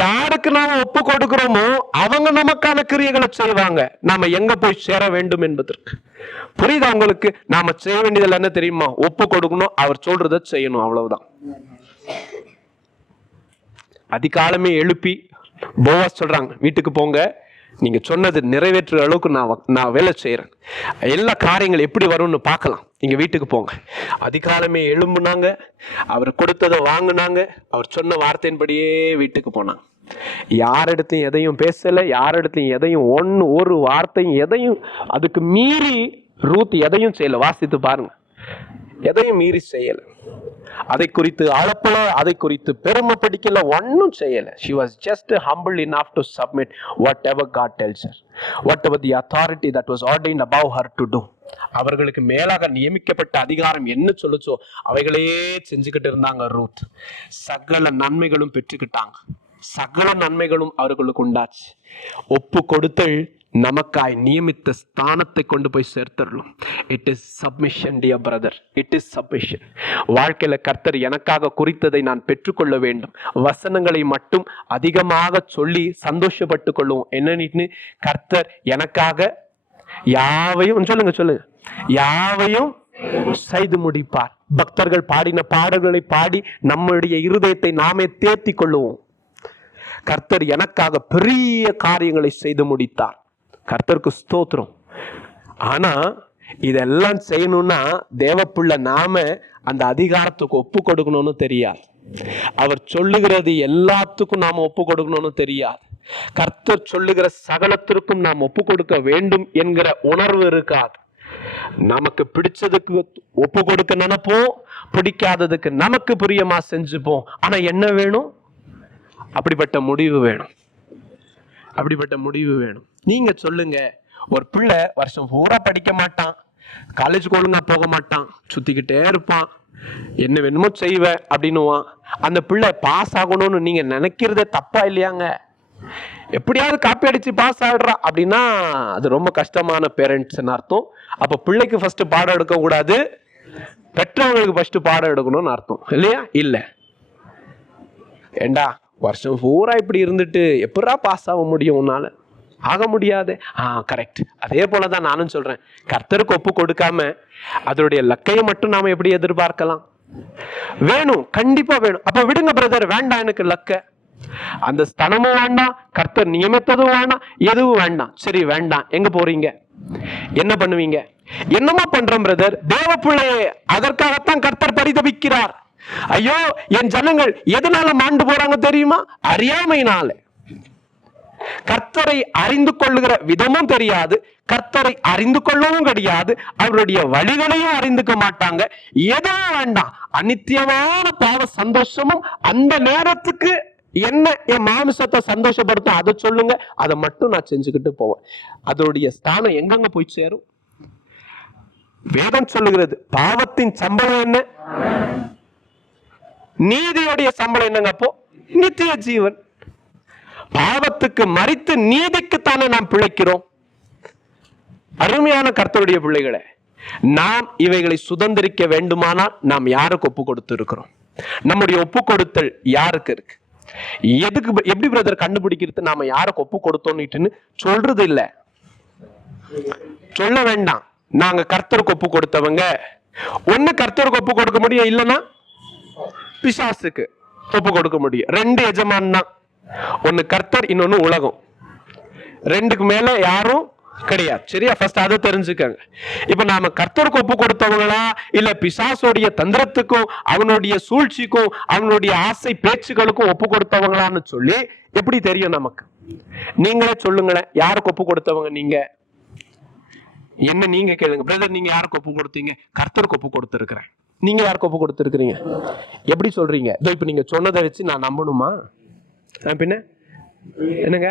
யாருக்கு நாம ஒப்பு கொடுக்கிறோமோ அவங்க நமக்கான கிரியைகளை செய்வாங்க, நாம எங்க போய் சேர வேண்டும் என்பதற்கு. புரியுதா உங்களுக்கு? நாம செய்ய வேண்டியதில் என்ன தெரியுமா? ஒப்பு கொடுக்கணும், அவர் சொல்றத செய்யணும், அவ்வளவுதான். அதிகாலமே எழுப்பி போவாஸ் சொல்றாங்க, வீட்டுக்கு போங்க, நீங்க சொன்னது நிறைவேற்ற அளவுக்கு நான் வேலை செய்யறேன், எல்லா காரியங்கள் எப்படி வரும்னு பார்க்கலாம், நீங்க வீட்டுக்கு போங்க. அதிகாலமே எழும்புனாங்க, அவர் கொடுத்ததை வாங்கினாங்க, அவர் சொன்ன வார்த்தையின்படியே வீட்டுக்கு போனாங்க. யாரிடத்தையும் எதையும் பேசல, யாரிடத்தையும் எதையும் ஒரு வார்த்தையும் எதையும் அதுக்கு மீறி ரூத் எதையும் செய்யல. வாசித்து பாருங்க, எதையும் மீறி செய்யல. அதை குறித்து அழப்பல, அதை குறித்து பெருமை படிக்கல, ஒன்னும் செய்யல. She was just humble enough to submit whatever God tells her, whatever the authority that was ordained above her to do. அவர்களுக்கு மேலாக நியமிக்கப்பட்ட அதிகாரம் என்ன சொல்லுச்சோ அவைகளே செஞ்சுக்கிட்டு இருந்தாங்க ரூத். சகல நன்மைகளும் பெற்றுக்கிட்டாங்க, சகல நன்மைகளும் அவர்களுக்கு உண்டாச்சு. ஒப்பு கொடுத்தல் நமக்காய் நியமித்த ஸ்தானத்தை கொண்டு போய் சேர்த்தரலும். It is submission dear brother, it is submission. வாழ்க்கையில கர்த்தர் எனக்காக குறித்ததை நான் பெற்றுக்கொள்ள வேண்டும். வசனங்களை மட்டும் அதிகமாக சொல்லி சந்தோஷப்பட்டு கொள்ளுவோம். என்னன்னு, கர்த்தர் எனக்காக யாவையும் சொல்லுங்க யாவையும் செய்து முடிப்பார். பக்தர்கள் பாடின பாடல்களை பாடி நம்முடைய இருதயத்தை நாமே தேர்த்தி கொள்ளுவோம். கர்த்தர் எனக்காக பெரிய காரியங்களை செய்து முடித்தார். கர்த்தருக்கு ஸ்தோத்திரம். ஆனா இதெல்லாம் செய்யணும்னா தேவப்புள்ள நாம அந்த அதிகாரத்துக்கு ஒப்பு கொடுக்கணும்னு தெரியாது. அவர் சொல்லுகிறது எல்லாத்துக்கும் நாம ஒப்பு கொடுக்கணும்னு தெரியாது. கர்த்தர் சொல்லுகிற சகலத்திற்கும் நாம் ஒப்பு கொடுக்க வேண்டும் என்கிற உணர்வு இருக்காது. நமக்கு பிடிச்சதுக்கு ஒப்பு கொடுக்க நினைப்போம், பிடிக்காததுக்கு நமக்கு பிரியமா செஞ்சுப்போம். ஆனா என்ன வேணும்? அப்படிப்பட்ட முடிவு வேணும், அப்படிப்பட்ட முடிவு வேணும். நீங்க சொல்லுங்க, ஒரு பிள்ளை வருஷம் பூரா படிக்க மாட்டான், காலேஜுக்கு ஒழுங்கா போக மாட்டான், சுத்திக்கிட்டே இருப்பான், என்ன வேணுமோ செய்வேன் அப்படின்னுவான். அந்த பிள்ளை பாஸ் ஆகணும்னு நீங்க நினைக்கிறதே தப்பா இல்லையாங்க? எப்படியாவது காப்பி அடிச்சு பாஸ் ஆகிடுறா அப்படின்னா அது ரொம்ப கஷ்டமான பேரண்ட்ஸ்ன்னு அர்த்தம். அப்ப பிள்ளைக்கு ஃபர்ஸ்ட் பாடம் எடுக்க கூடாது, பெற்றவங்களுக்கு ஃபர்ஸ்ட் பாடம் எடுக்கணும்னு அர்த்தம் இல்லையா? இல்ல ஏண்டா வருஷம் பூரா இப்படி இருந்துட்டு எப்படா பாஸ் ஆக முடியும்? உன்னால ஆக முடியாது. கரெக்ட். அதே போலதான் நானும் சொல்றேன், கர்த்தருக்கு ஒப்பு கொடுக்காம அதனுடைய லக்கையை மட்டும் நாம எப்படி எதிர்பார்க்கலாம்? வேணும், கண்டிப்பா வேணும். அப்ப விடுங்க பிரதர், வேண்டாம் எனக்கு லக்க, அந்த ஸ்தனமும் வேண்டாம், கர்த்தர் நியமித்ததும் வேண்டாம், எதுவும் வேண்டாம். சரி வேண்டாம், எங்க போறீங்க? என்ன பண்ணுவீங்க? என்னமா பண்றோம் பிரதர்? தேவ பிள்ளையே, அதற்காகத்தான் கர்த்தர் பரிதபிக்கிறார். ஐயோ, என் ஜனங்கள் எதனால மாண்டு போறாங்க தெரியுமா? அறியாமையினால. கர்த்தரை அறிந்து கொள்ளுகிற விதமும் தெரியாது, கர்த்தரை அறிந்து கொள்ளவும் கிடையாது, அவருடைய வழிகளையும் அறிந்துக்க மாட்டாங்க. எதுவும் வேண்டாம், அநித்தியமான பாவ சந்தோஷமும் அந்த நேரத்துக்கு என்ன என் மாமிசத்தை சந்தோஷப்படுத்தும் அதை சொல்லுங்க, அதை மட்டும் நான் செஞ்சுக்கிட்டு போவேன். அதோடைய ஸ்தானம் எங்கெங்க போய் சேரும்? வேதம் சொல்லுகிறது பாவத்தின் சம்பளம் என்ன? நீதியுடைய சம்பளம் என்னங்க? அப்போ நித்திய ஜீவன். பாவத்துக்கு மரித்து நீதிக்குத்தானே நாம் பிழைக்கிறோம். அருமையான கர்த்தருடைய பிள்ளைகளை, நாம் இவைகளை சுதந்திரிக்க வேண்டுமானால் நாம் யாருக்கு ஒப்பு கொடுத்து இருக்கிறோம்? நம்முடைய ஒப்பு கொடுத்தல் யாருக்கு இருக்கு? எதுக்கு? எப்படி பிரதர் கண்டுபிடிக்கிறது நாம யாருக்கு ஒப்பு கொடுத்தோம்னு? சொல்றது இல்ல, சொல்ல வேண்டாம். நாங்க கர்த்தருக்கு ஒப்பு கொடுத்தவங்க. ஒண்ணு கர்த்தருக்கு ஒப்பு கொடுக்க முடியும், இல்லைன்னா பிசாசுக்கு ஒப்பு கொடுக்க முடியும். ரெண்டு எஜமான் தான், ஒன்னு கர்த்தர், இன்னொன்னு உலகம். ரெண்டுக்கு மேல யாரும் கிடையாது. சரியா? ஃபர்ஸ்ட் அதை தெரிஞ்சுக்கங்க. இப்ப நாம கர்த்தருக்கு ஒப்பு கொடுத்தவங்களா இல்ல பிசாசோடைய தந்திரத்துக்கும் அவனுடைய சூழ்ச்சிக்கும் அவனுடைய ஆசை பேச்சுகளுக்கும் ஒப்பு கொடுத்தவங்களான்னு சொல்லி எப்படி தெரியும் நமக்கு? நீங்களே சொல்லுங்களேன், யாருக்கு ஒப்பு கொடுத்தவங்க நீங்க? என்ன நீங்க கேளுங்க. பிரதர், நீங்க யாருக்கு ஒப்பு கொடுத்தீங்க? கர்த்தருக்கு ஒப்பு கொடுத்திருக்கிறேன். நீங்க யாருக்கு ஒப்பு கொடுத்திருக்கிறீங்க? எப்படி சொல்றீங்க? இப்ப நீங்க சொன்னதை வச்சு நான் நம்பணுமா? பின்ன என்னங்க?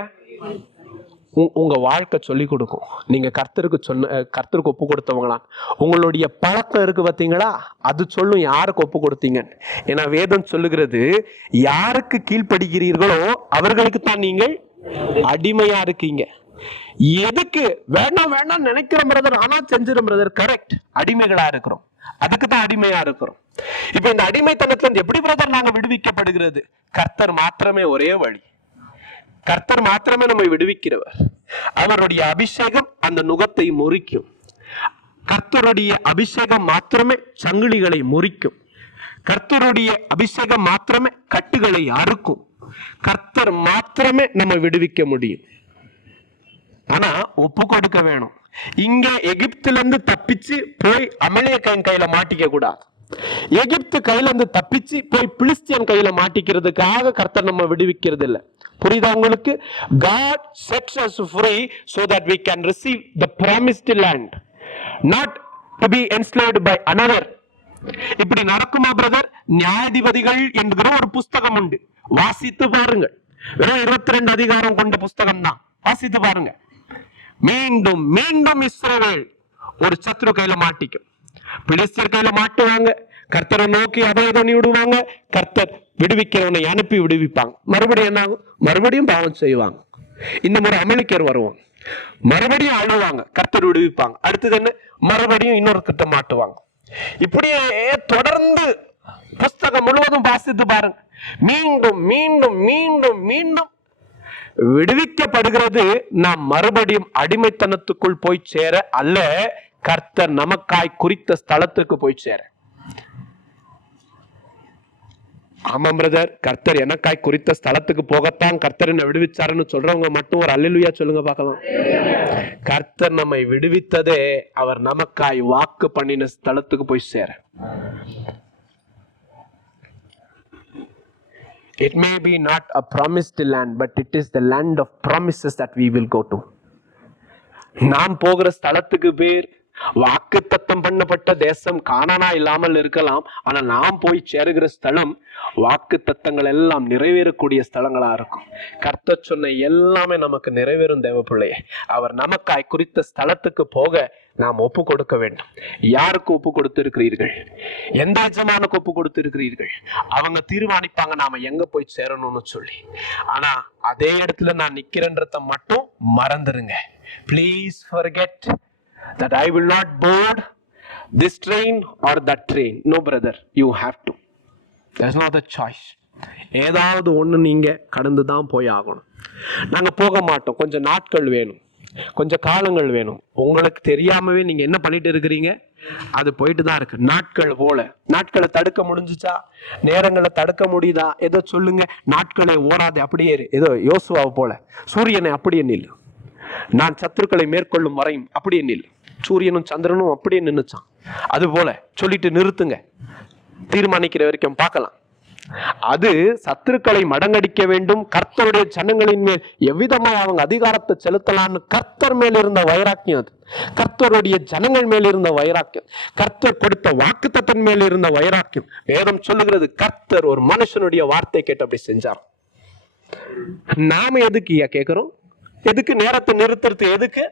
உங்க வாழ்க்கை சொல்லி கொடுக்கும் நீங்க கர்த்தருக்கு ஒப்பு கொடுத்தவங்களா. உங்களுடைய பழக்கம் இருக்கு பார்த்தீங்களா, அது சொல்லும் யாருக்கு ஒப்பு கொடுத்தீங்க. ஏன்னா வேதம் சொல்லுகிறது, யாருக்கு கீழ்ப்படுகிறீர்களோ அவர்களுக்கு தான் நீங்கள் அடிமையா இருக்கீங்க. எதுக்கு வேண்டாம் வேண்டாம் நினைக்கிற பிரதர், ஆனா செஞ்சிடும் பிரதர். கரெக்ட், அடிமைகளா இருக்கிறோம், அதுக்கு தான் அடிமையா இருக்கிறோம். இப்ப இந்த அடிமைத்தனத்துல இருந்து எப்படி பிரதர் நாங்க விடுவிக்கப்படுகிறது? கர்த்தர் மாத்திரமே ஒரே வழி. கர்த்தர் மாத்திரமே நம்மை விடுவிக்கிறவர். அவருடைய அபிஷேகம் அந்த நுகத்தை முறிக்கும். கர்த்தருடைய அபிஷேகம் மாத்திரமே சங்கிலிகளை முறிக்கும். கர்த்தருடைய அபிஷேகம் மாத்திரமே கட்டுகளை அறுக்கும். கர்த்தர் மாத்திரமே நம்ம விடுவிக்க முடியும். ஆனா ஒப்பு கொடுக்க வேணும். இங்க எகிப்துல இருந்து தப்பிச்சு போய் அமலேயன் கையில மாட்டிக்க கூடாது. எகிப்து கையில இருந்து தப்பிச்சு போய் பிலிஸ்தியன் கையில மாட்டிக்கிறதுக்காக கர்த்தர் நம்ம விடுவிக்கிறது இல்லை. புரியுதா உங்களுக்கு? God sets us free so that we can receive the promised land, not to be enslaved by another. இப்படி நடக்குமா பிரதர்? நியாயாதிபதிகள் என்கிற ஒரு புஸ்தகம் உண்டு, வாசித்து பாருங்கள். வெறும் 22 அதிகாரம் கொண்ட புஸ்தகம் தான், வாசித்து பாருங்க. மீண்டும் மீண்டும் இஸ்ரவேல் ஒரு சத்ரு கையில மாட்டிக்கும், பிலிஸ்தியர் கையில மாட்டுவாங்க. கர்த்தரை நோக்கி அதை பண்ணி விடுவாங்க. கர்த்தர் விடுவிக்கிறவனை அனுப்பி விடுவிப்பாங்க. மறுபடியும் என்ன ஆகும்? மறுபடியும் பாவம் செய்வாங்க. இந்த முறை அமெரிக்கர் வருவாங்க, மறுபடியும் அழுவாங்க, கர்த்தர் விடுவிப்பாங்க. அடுத்தது என்ன? மறுபடியும் இன்னொரு கிட்ட மாட்டுவாங்க. இப்படியே தொடர்ந்து புஸ்தகம் முழுவதும் வாசித்து பாருங்க. மீண்டும் மீண்டும் மீண்டும் மீண்டும் விடுவிக்கப்படுகிறது. நாம் மறுபடியும் அடிமைத்தனத்துக்குள் போய் சேர அல்ல, கர்த்தர் நமக்காய் குறித்த ஸ்தலத்துக்கு போய் சேர. ஆமாம் பிரதர், கர்த்தர் எனக்காய் குறித்த ஸ்தலத்துக்கு போகத்தான் கர்த்தர் என்ன விடுவிச்சாருன்னு சொல்றவங்க மட்டும் ஒரு அல்லேலூயா சொல்லுங்க பார்க்கலாம். கர்த்தர் நம்மை விடுவித்ததே அவர் நமக்காய் வாக்கு பண்ணின ஸ்தலத்துக்கு போய் சேர. It may be not a promised land, but it is the land of promises that we will go to. நாம் போகிற ஸ்தலத்துக்கு பேர் வாக்குத்தத்தம் பண்ணப்பட்ட தேசம் கானானா இல்லாமல் இருக்கலாம். ஆனா நாம் போய் சேருகிற ஸ்தலம் வாக்குத்தத்தங்கள் எல்லாம் நிறைவேறக்கூடிய ஸ்தலங்களா இருக்கும். கர்த்தர் சொன்ன எல்லாமே நமக்கு நிறைவேறும். தேவ பிள்ளையே, அவர் நமக்காய் குறித்த ஸ்தலத்துக்கு போக நாம் ஒப்பு கொடுக்க வேண்டும். யாருக்கு ஒப்பு கொடுத்திருக்கிறீர்கள்? எந்த எஜமானுக்கு ஒப்பு கொடுத்திருக்கிறீர்கள்? அவங்க தீர்மானிப்பாங்க நாம எங்க போய் சேரணும்னு சொல்லி. ஆனா அதே இடத்துல நான் நிக்கிறேன்றத மட்டும் மறந்துருங்க. Please forget that I will not board this train or that train. No brother, you have to. There's no other choice. ஏதாவது ஒண்ணு நீங்க கடந்து தான் போய் ஆகணும். நாங்க போக மாட்டோம், கொஞ்சம் நாட்கள் வேணும், கொஞ்சம் காலங்கள் வேணும். உங்களுக்கு தெரியாமவே நீங்க என்ன பண்ணிட்டு இருக்கிறீங்க, அது போயிட்டு தான் இருக்கு. நாட்கள் போல. நாட்களை தடுக்க முடிஞ்சுச்சா? நேரங்களை தடுக்க முடியுதா? ஏதோ சொல்லுங்க. நாட்களை ஓடாது, அப்படியே ஏதோ யோசுவாவை போல சூரியனை அப்படியே நில்லு, நான் சத்துருக்களை மேற்கொள்ளும் வரையும் அப்படியே நில். சூரியனும் சந்திரனும் அப்படியே நின்னுச்சான். அது போல சொல்லிட்டு நிறுத்துங்க, தீர்மானிக்கிற வரைக்கும் பார்க்கலாம். அது சத்துருக்களை மடங்கடிக்க வேண்டும், கர்த்தருடைய ஜனங்களின் மேல் எவ்விதமாய் அவங்க அதிகாரத்தை செலுத்தலான்னு கர்த்தர் மேல் இருந்த வைராக்கியம். அது கர்த்தருடைய ஜனங்கள் மேல் இருந்த வைராக்கியம், கர்த்தர் கொடுத்த வாக்குத்தத்தன் மேல் இருந்த வைராக்கியம். வேதம் சொல்லுகிறது, கர்த்தர் ஒரு மனுஷனுடைய வார்த்தை கேட்டு அப்படி செஞ்சார். நாம எதுக்கு கேட்கிறோம்? எதுக்கு நேரத்தை நிறுத்துறது? எதுக்கு?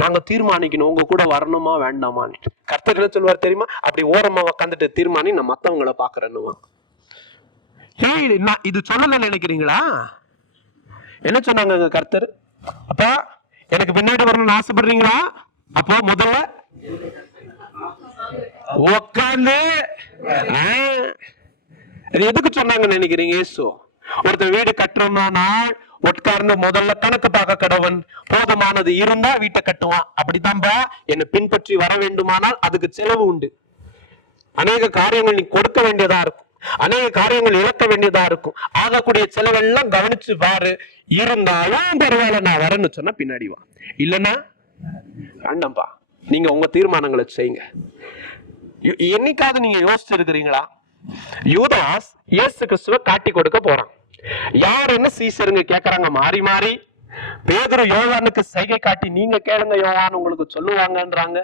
நாங்க தீர்மானிக்கணும் உங்க கூட வரணுமா வேண்டாமான்னு. கர்த்தர் என்ன சொல்லுவார் தெரியுமா? அப்படி ஓரமா உக்காந்துட்டு தீர்மானி நான் மத்தவங்களை பாக்குறேன்னு. இது சொல்லல நினைக்கிறீங்களா? என்ன சொன்னாங்க கர்த்தர்? அப்பா எனக்கு பின்னாடி வரணும்னு ஆசைப்படுறீங்களா? அப்போ முதல்ல உக்காந்து எதுக்கு சொன்னாங்கன்னு நினைக்கிறீங்க? இயேசு ஒருத்தர் வீடு கட்டுறோம்னா உட்கார்ந்து முதல்ல கணக்கு பார்க்க கடவன், போதுமானது இருந்தா வீட்டை கட்டுவான். அப்படித்தான்பா என்னை பின்பற்றி வர வேண்டுமானால் அதுக்கு செலவு உண்டு. அநேக காரியங்கள் நீ கொடுக்க வேண்டியதா இருக்கும், அநேக காரியங்கள் இழக்க வேண்டியதா இருக்கும். ஆகக்கூடிய செலவெல்லாம் கவனிச்சு பாரு. இருந்தாலும் பரவாயில்ல நான் வரேன்னு சொன்னா பின்னாடி வா, இல்லைன்னா வேண்டாம்பா. நீங்க உங்க தீர்மானங்களை செய்யுங்க. என்னைக்காவது நீங்க யோசிச்சிருக்கிறீங்களா? யூதாஸ் இயேசு கிறிஸ்துவை காட்டி கொடுக்க போறான். யார் என்ன சீசருங்க கேக்குறாங்க மாறி மாறி. பேதுரு யோவானுக்கு சைகை காட்டி நீங்க கேளுங்க யோவான் உங்களுக்கு சொல்லுவாங்கன்றாங்க.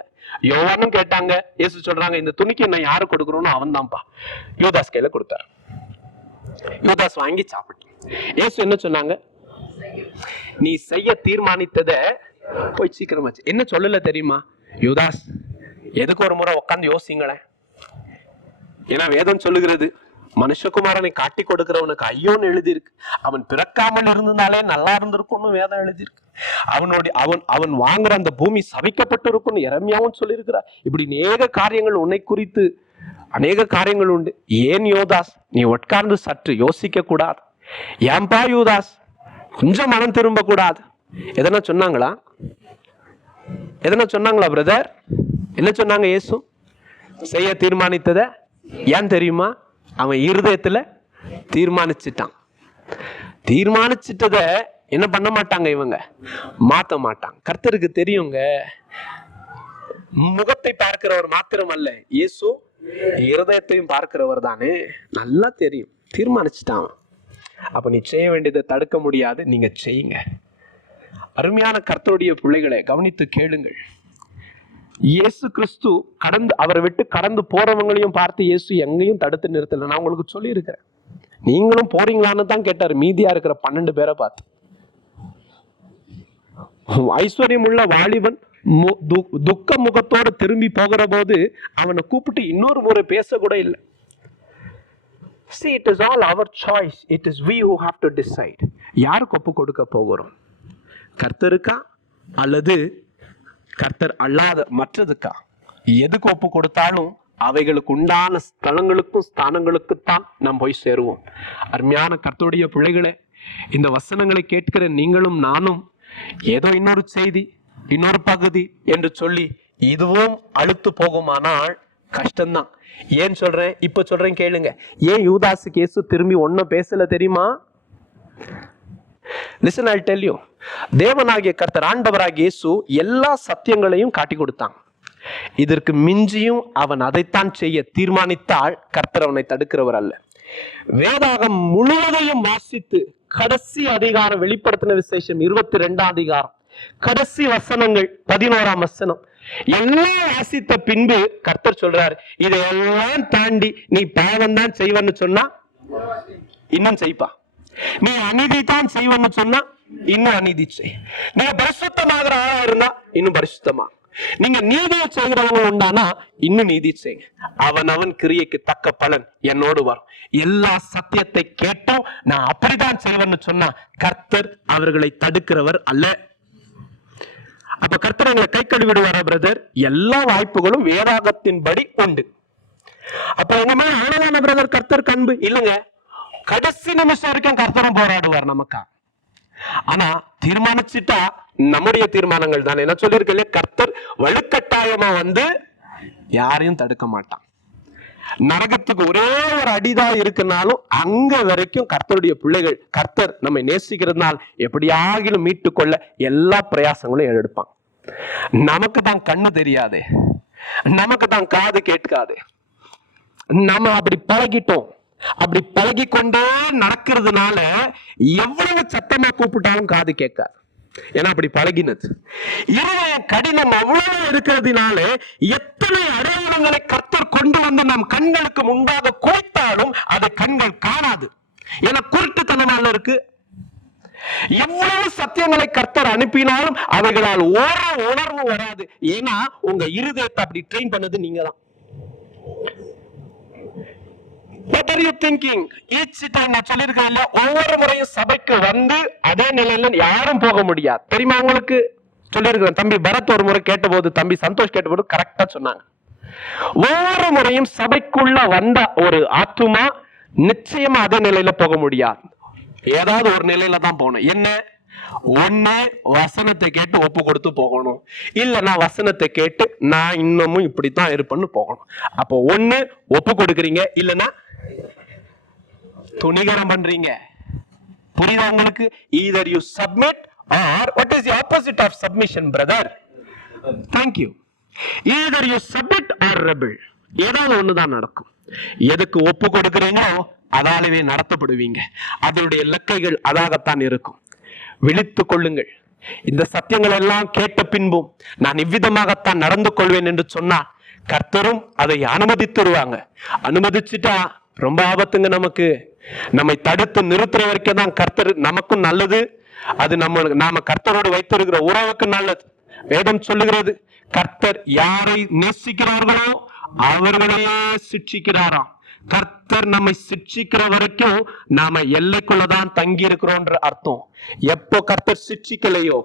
யோவானும் கேட்டாங்க. இயேசு சொல்றாங்க இந்த துணிக்கு என்ன யாரு கொடுக்கணும்னு அவன் தான்ப்பா. யூதாஸ் கையில கொடுத்தாரு. யூதாஸ் வாங்கி சாப்பிட்டு இயேசு என்ன சொன்னாங்க? நீ செய்ய தீர்மானித்தத போய் சீக்கிரமாச்சு. என்ன சொல்லல தெரியுமா? யூதாஸ் எதுக்கு ஒரு முறை உட்காந்து யோசிங்களேன். ஏன்னா வேதம் சொல்லுகிறது, மனுஷகுமாரனை காட்டி கொடுக்கிறவனுக்கு ஐயோன்னு எழுதியிருக்கு. அவன் பிறக்காமல் இருந்தனாலே நல்லா இருந்திருக்கும்னு வேதம் எழுதியிருக்கு. அவன் வாங்குற அந்த பூமி சபிக்கப்பட்டு இருக்கும்னு எரேமியாவும் சொல்லியிருக்கிறார். இப்படி அநேக காரியங்கள் உன்னை குறித்து அநேக காரியங்கள் உண்டு. ஏன் யோதாஸ் நீ உட்கார்ந்து சற்று யோசிக்க கூடாது? ஏன்பா யூதாஸ் கொஞ்சம் மனம் திரும்ப கூடாது? எதனா சொன்னாங்களா? எதனா சொன்னாங்களா பிரதர்? என்ன சொன்னாங்க? இயேசு செய்ய தீர்மானித்தத ஏன் தெரியுமா? அவன் இருதயத்துல தீர்மானிச்சுட்டான். தீர்மானிச்சிட்டத என்ன பண்ண மாட்டாங்க, இவங்க மாத்த மாட்டாங்க. கர்த்தருக்கு தெரியுங்க, முகத்தை பார்க்கிறவர் மாத்திரம் அல்ல, இயேசு இருதயத்தையும் பார்க்கிறவர் தானே. நல்லா தெரியும். தீர்மானிச்சுட்டான். அப்ப நீ செய்ய வேண்டியதை தடுக்க முடியாது. நீங்க செய்யுங்க. அருமையான கர்த்தருடைய பிள்ளைகளை கவனித்து கேளுங்கள். இயேசு கிறிஸ்து அவரை விட்டு கடந்து போறவங்களையும் பார்த்து இயேசு எங்கேயும் தடுத்து நிறுத்தல. நான் உங்களுக்கு சொல்லி இருக்கிறேன். நீங்களும் போறீங்களான்னு தான் கேட்டாரு மீதியா இருக்கிற 12 பேரை பார்த்து. ஐஸ்வர்யம் உள்ள வாலிபன் துக்க முகத்தோட திரும்பி போகிற போது அவனை கூப்பிட்டு இன்னொரு முறை பேச கூட இல்லை. See, it is all our choice. It is we who have to decide. யாருக்கு ஒப்பு கொடுக்க போகிறோம்? கர்த்தருக்கா அல்லது கர்த்தர் அல்லாத மற்றதுக்கா? எதுக்கு ஒப்பு கொடுத்தாலும் அவைகளுக்கு உண்டான ஸ்தலங்களுக்கும் ஸ்தானங்களுக்குத்தான் நாம் போய் சேருவோம். அருமையான கர்த்தருடைய பிள்ளைகளே, இந்த வசனங்களை கேட்கிற நீங்களும் நானும் ஏதோ இன்னொரு செய்தி இன்னொரு பகுதி என்று சொல்லி இதுவும் அழுத்து போகுமானால் கஷ்டம்தான். ஏன் சொல்றேன்? இப்ப சொல்றேன் கேளுங்க. ஏன் யூதாசுக்கு இயேசு திரும்பி ஒன்னும் பேசல தெரியுமா? Listen, I'll tell you. தேவனாகிய கர்த்தர் ஆண்டவராகிய இயேசு எல்லா சத்தியங்களையும் காட்டி கொடுத்தான். இதற்கு மிஞ்சியும் அவன் அதைத்தான் செய்ய தீர்மானித்தால் கர்த்தர் அவனை தடுக்கிறவர் அல்ல. வேதாகம் முழுவதையும் வாசித்து கடைசி அதிகாரம் வெளிப்படுத்தின விசேஷம் 22ஆம் அதிகாரம் கடைசி வசனங்கள் 11ஆம் வசனம் எல்லாம் வாசித்த பின்பு கர்த்தர் சொல்றார், இதையெல்லாம் தாண்டி நீ பாவம் தான் செய்வன்னு சொன்னா இன்னும் செய்ப்பா. நீ அநீதி தான் செய்வன்னு சொன்னா இன்னும் அநீதி செய். நீங்க பரிசுத்தமாகிற ஆளா இருந்தா இன்னும் பரிசுத்தமா. நீங்க நீதியை செய்கிறவங்க உண்டானா இன்னும் நீதி செய்யுங்க. அவன் கிரியைக்கு தக்க பலன் என்னோடு வரும். எல்லா சத்தியத்தை கேட்டும் நான் அப்படிதான் செய்வேன்னு சொன்னா கர்த்தர் அவர்களை தடுக்கிறவர் அல்ல. அப்ப கர்த்தர் எங்களை கை கழுவிடுவாரா பிரதர்? எல்லா வாய்ப்புகளும் வேதாகத்தின்படி உண்டு. அப்ப என்னமே ஆனதான பிரதர் கர்த்தர் கண்பு இல்லைங்க. கடைசி நிமிஷம் வரைக்கும் கர்த்தரும் போராடுவார் நமக்கா. ஆனா தீர்மானிச்சுட்டா நம்முடைய தீர்மானங்கள் தானே. என்ன சொல்லியிருக்கே, கர்த்தர் வலுக்கட்டாயமா வந்து யாரையும் தடுக்க மாட்டான். நரகத்துக்கு ஒரே ஒரு அடிதான் இருக்குனாலும் அங்க வரைக்கும் கர்த்தருடைய பிள்ளைகள் கர்த்தர் நம்மை நேசிக்கிறதுனால் எப்படியாகிலும் மீட்டு கொள்ள எல்லா பிரயாசங்களும் எடுப்பான். நமக்கு தான் கண்ணு தெரியாது, நமக்கு தான் காது கேட்காது. நம்ம அப்படி பழகிட்டோம். அப்படி பழகி கொண்டே நடக்கிறதுனால எவ்வளவு சத்தமா கூப்பிட்டாலும் காது கேட்காது. ஏன்னா அப்படி பழகினது. இருதயம் கடினம் அவ்வளவு இருக்கிறதுனால எத்தனை அடையாளங்களை கர்த்தர் கொண்டு வந்து நம் கண்களுக்கு முன்பாக குறைத்தாலும் அதை கண்கள் காணாது. ஏன்னா குருட்டுத்தனமால இருக்கு. எவ்வளவு சத்தியங்களை கர்த்தர் அனுப்பினாலும் அவைகளால் ஒரு உணர்வு வராது. ஏன்னா உங்க இருதயத்தை அப்படி ட்ரெயின் பண்ணது நீங்க தான். What are you thinking? Each time நான் சொல்லியிருக்கேன், ஒவ்வொரு முறையும் சபைக்கு வந்து அதே நிலையில யாரும் போக முடியாது. தெரியுமா உங்களுக்கு? சொல்லியிருக்கிறேன். தம்பி பரத் ஒரு முறை கேட்டபோது, தம்பி சந்தோஷ் கேட்டபோது கரெக்டா சொன்னாங்க. ஒவ்வொரு முறையும் சபைக்குள்ள வந்த ஒரு ஆத்துமா நிச்சயமா அதே நிலையில போக முடியாது. ஏதாவது ஒரு நிலையில தான் போகணும். என்ன? ஒண்ணு வசனத்தை கேட்டு ஒப்பு கொடுத்து போகணும், இல்லைன்னா வசனத்தை கேட்டு நான் இன்னமும் இப்படித்தான் இருப்பேன்னு போகணும். அப்போ ஒண்ணு ஒப்பு கொடுக்குறீங்க, இல்லைன்னா துணிகரம் பண்றீங்க. புரியுதா உங்களுக்கு? either you submit or what is the opposite of submission, brother? Thank you. either you submit or rebel. ஏதாவது ஒண்ணுதான் நடக்கும். எதுக்கு ஒப்பு கொடுக்குறீங்களோ அதாலவே நடத்தப்படுவீங்க. அதனுடைய இலக்கைகள் அதாகத்தான் இருக்கும். விழித்துக் கொள்ளுங்கள். இந்த சத்தியங்கள் எல்லாம் கேட்ட பின்பும் நான் இவ்விதமாகத்தான் நடந்து கொள்வேன் என்று சொன்னா கர்த்தரும் அதை அனுமதித்துருவாங்க. அனுமதிச்சுட்டா ரொம்ப ஆபத்துங்க நமக்கு. நம்மை தடுத்து நிறுத்துற வரைக்கும் தான் கர்த்தர் நமக்கும் நல்லது. அது நாம கர்த்தரோடு வைத்திருக்கிற உறவுக்கு நல்லது. வேதம் சொல்லுகிறது, கர்த்தர் யாரை நேசிக்கிறார்களோ அவர்களையே சிட்சிக்கிறாராம். கர்த்தர் நம்மை சிட்சிக்கிற வரைக்கும் நாம எல்லைக்குள்ளதான் தங்கி இருக்கிறோம்ன்ற அர்த்தம். எப்போ கர்த்தர் சிட்சிக்கலையோ,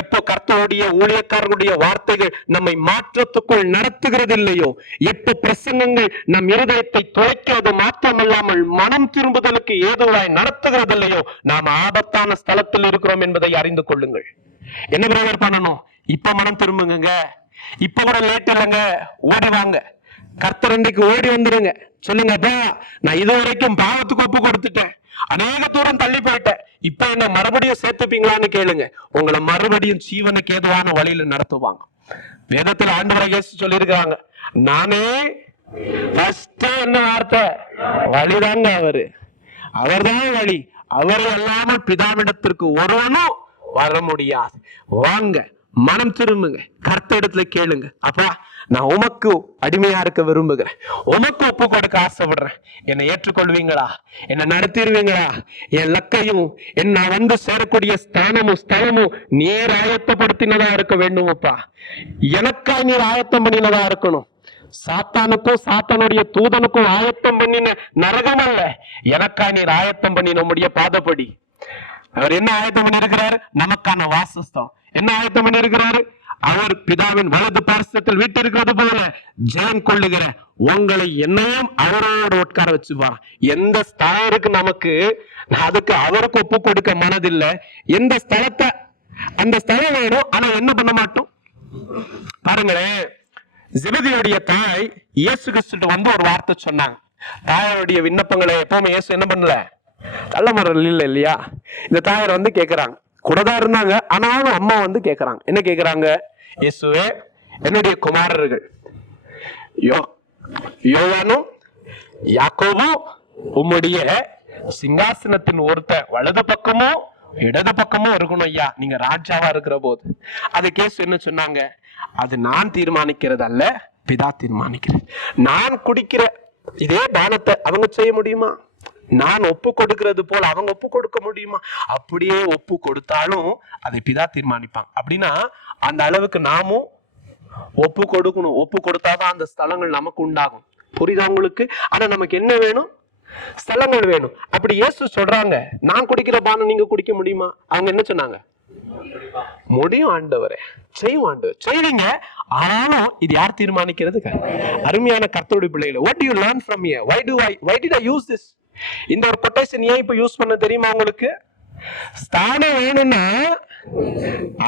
எப்போ கர்த்தருடைய ஊழியக்காரர்களுடைய வார்த்தைகள் நம்மை மாற்றத்துக்குள் நடத்துகிறது இல்லையோ, எப்போ பிரசங்கங்கள் நம் இருதயத்தை துளைக்கிறது மாற்றமல்லாமல் மனம் திரும்புதலுக்கு ஏதுவாய் நடத்துகிறது இல்லையோ, நாம் ஆபத்தான ஸ்தலத்தில் இருக்கிறோம் என்பதை அறிந்து கொள்ளுங்கள். என்ன பிரதர் பண்ணணும்? இப்ப மனம் திரும்புங்க. இப்ப கூட லேட் இல்லைங்க, ஓடி வாங்க. கர்த்தர் அன்றைக்கு ஓடி வந்துருங்க. சொல்லுங்கப்பா, நான் இதுவரைக்கும் பாவத்துக்கு ஒப்பு கொடுத்துட்டேன், அநேக தூரம் தள்ளி போயிட்டேன், இப்ப என்ன மறுபடியும் சேர்த்துப்பீங்களான்னு கேளுங்க. உங்களை மறுபடியும் ஜீவனுக்கு ஏதுவான வழியில நடத்துவாங்க. வேதத்துல ஆண்டவராகிய இயேசு சொல்லியிருக்காங்க, நானே என்ன வார்த்தை? வழிதாங்க அவரு, அவர்தான் வழி. அவர் இல்லாமல் பிதாவிடத்திற்கு ஒருவனும் வர முடியாது. வாங்க, மனம் திரும்புங்க, கர்த்தரிடத்துல கேளுங்க. அப்பா, நான் உமக்கு அடிமையா இருக்க விரும்புகிறேன், உமக்கு ஒப்பு கொடுக்க ஆசைப்படுறேன், என்னை ஏற்றுக்கொள்வீங்களா? என்னை நடத்திடுவீங்களா? என் லக்கையும் என்ன வந்து சேரக்கூடிய ஸ்தலமும் நீர் ஆயத்தப்படுத்தினதா இருக்க வேண்டும். அப்பா, எனக்கா நீர் ஆயத்தம் பண்ணினதா இருக்கணும். சாத்தானுக்கும் சாத்தானுடைய தூதனுக்கும் ஆயத்தம் பண்ணின நரகம் அல்ல, எனக்கா நீர் ஆயத்தம் பண்ணி நம்முடைய பாதப்படி. அவர் என்ன ஆயத்தம் பண்ணி இருக்கிறாரு? நமக்கான வாசஸ்தலம். என்ன ஆயத்தம் பண்ணி இருக்கிறாரு? அவர் பிதாவின் வலது பார்சத்தில் வீட்டிருக்கிறது போல ஜெயம் கொள்ளுகிற உங்களை என்னையும் அவரோடு உட்கார வச்சுப்பார். எந்த ஸ்தலம் இருக்கு நமக்கு, அதுக்கு அவருக்கு ஒப்பு கொடுக்க மனதில்லை. எந்த ஸ்தலத்தை, அந்த ஸ்தலம் வேணும், ஆனா என்ன பண்ண மாட்டோம். பாருங்களேன், ஜெபதியுடைய தாய் இயேசு கிறிஸ்து வந்து ஒரு வார்த்தை சொன்னாங்க. தாயோடைய விண்ணப்பங்களை எப்பவுமே இயேசு என்ன பண்ணல, தள்ள மரம் இல்லையா? இந்த தாயார் வந்து கேட்கிறாங்க, கூடதான் இருந்தாங்க, ஆனாலும் அம்மா வந்து கேட்கிறாங்க. என்ன கேட்கிறாங்க? இயேசுவே, என்னுடைய குமாரர்கள் யோவானும் யாக்கோபும் உம்முடைய சிங்காசனத்தின் ஒருத்த வலது பக்கமோ இடது பக்கமோ இருக்கணும் ஐயா, நீங்க ராஜாவா இருக்கிற போது. அதுக்கு இயேசு என்ன சொன்னாங்க? அது நான் தீர்மானிக்கிறது அல்ல, பிதா தீர்மானிக்கிறது. நான் குடிக்கிற இதே தானத்தை அவங்க செய்ய முடியுமா? நான் ஒப்பு கொடுக்கிறது போல அவங்க ஒப்பு கொடுக்க முடியுமா? அப்படியே ஒப்பு கொடுத்தாலும் அதை பிதா தீர்மானிப்பாங்க. அப்படின்னா அந்த அளவுக்கு நாமும் ஒப்பு கொடுக்கணும். ஒப்பு கொடுத்தாதான் அந்த ஸ்தலங்கள் நமக்கு உண்டாகும். புரியுதா உங்களுக்கு? ஆனா நமக்கு என்ன வேணும்? ஸ்தலங்கள் வேணும். அப்படி இயேசு சொல்றாங்க, நான் குடிக்கிற பானம் நீங்க குடிக்க முடியுமா? அவங்க என்ன சொன்னாங்க? முடியும் ஆண்டவரே, செய்யும் ஆண்டவர், செய்வீங்க. ஆனாலும் இது யார் தீர்மானிக்கிறது? அருமையான கர்த்தருடைய பிள்ளைகளை, what do you learn from here? Why did I use this? இந்த ஒரு கொட்டேஷன் ஏன் இப்ப யூஸ் பண்ண தெரியுமா உங்களுக்கு? ஸ்தானம் வேணும்னா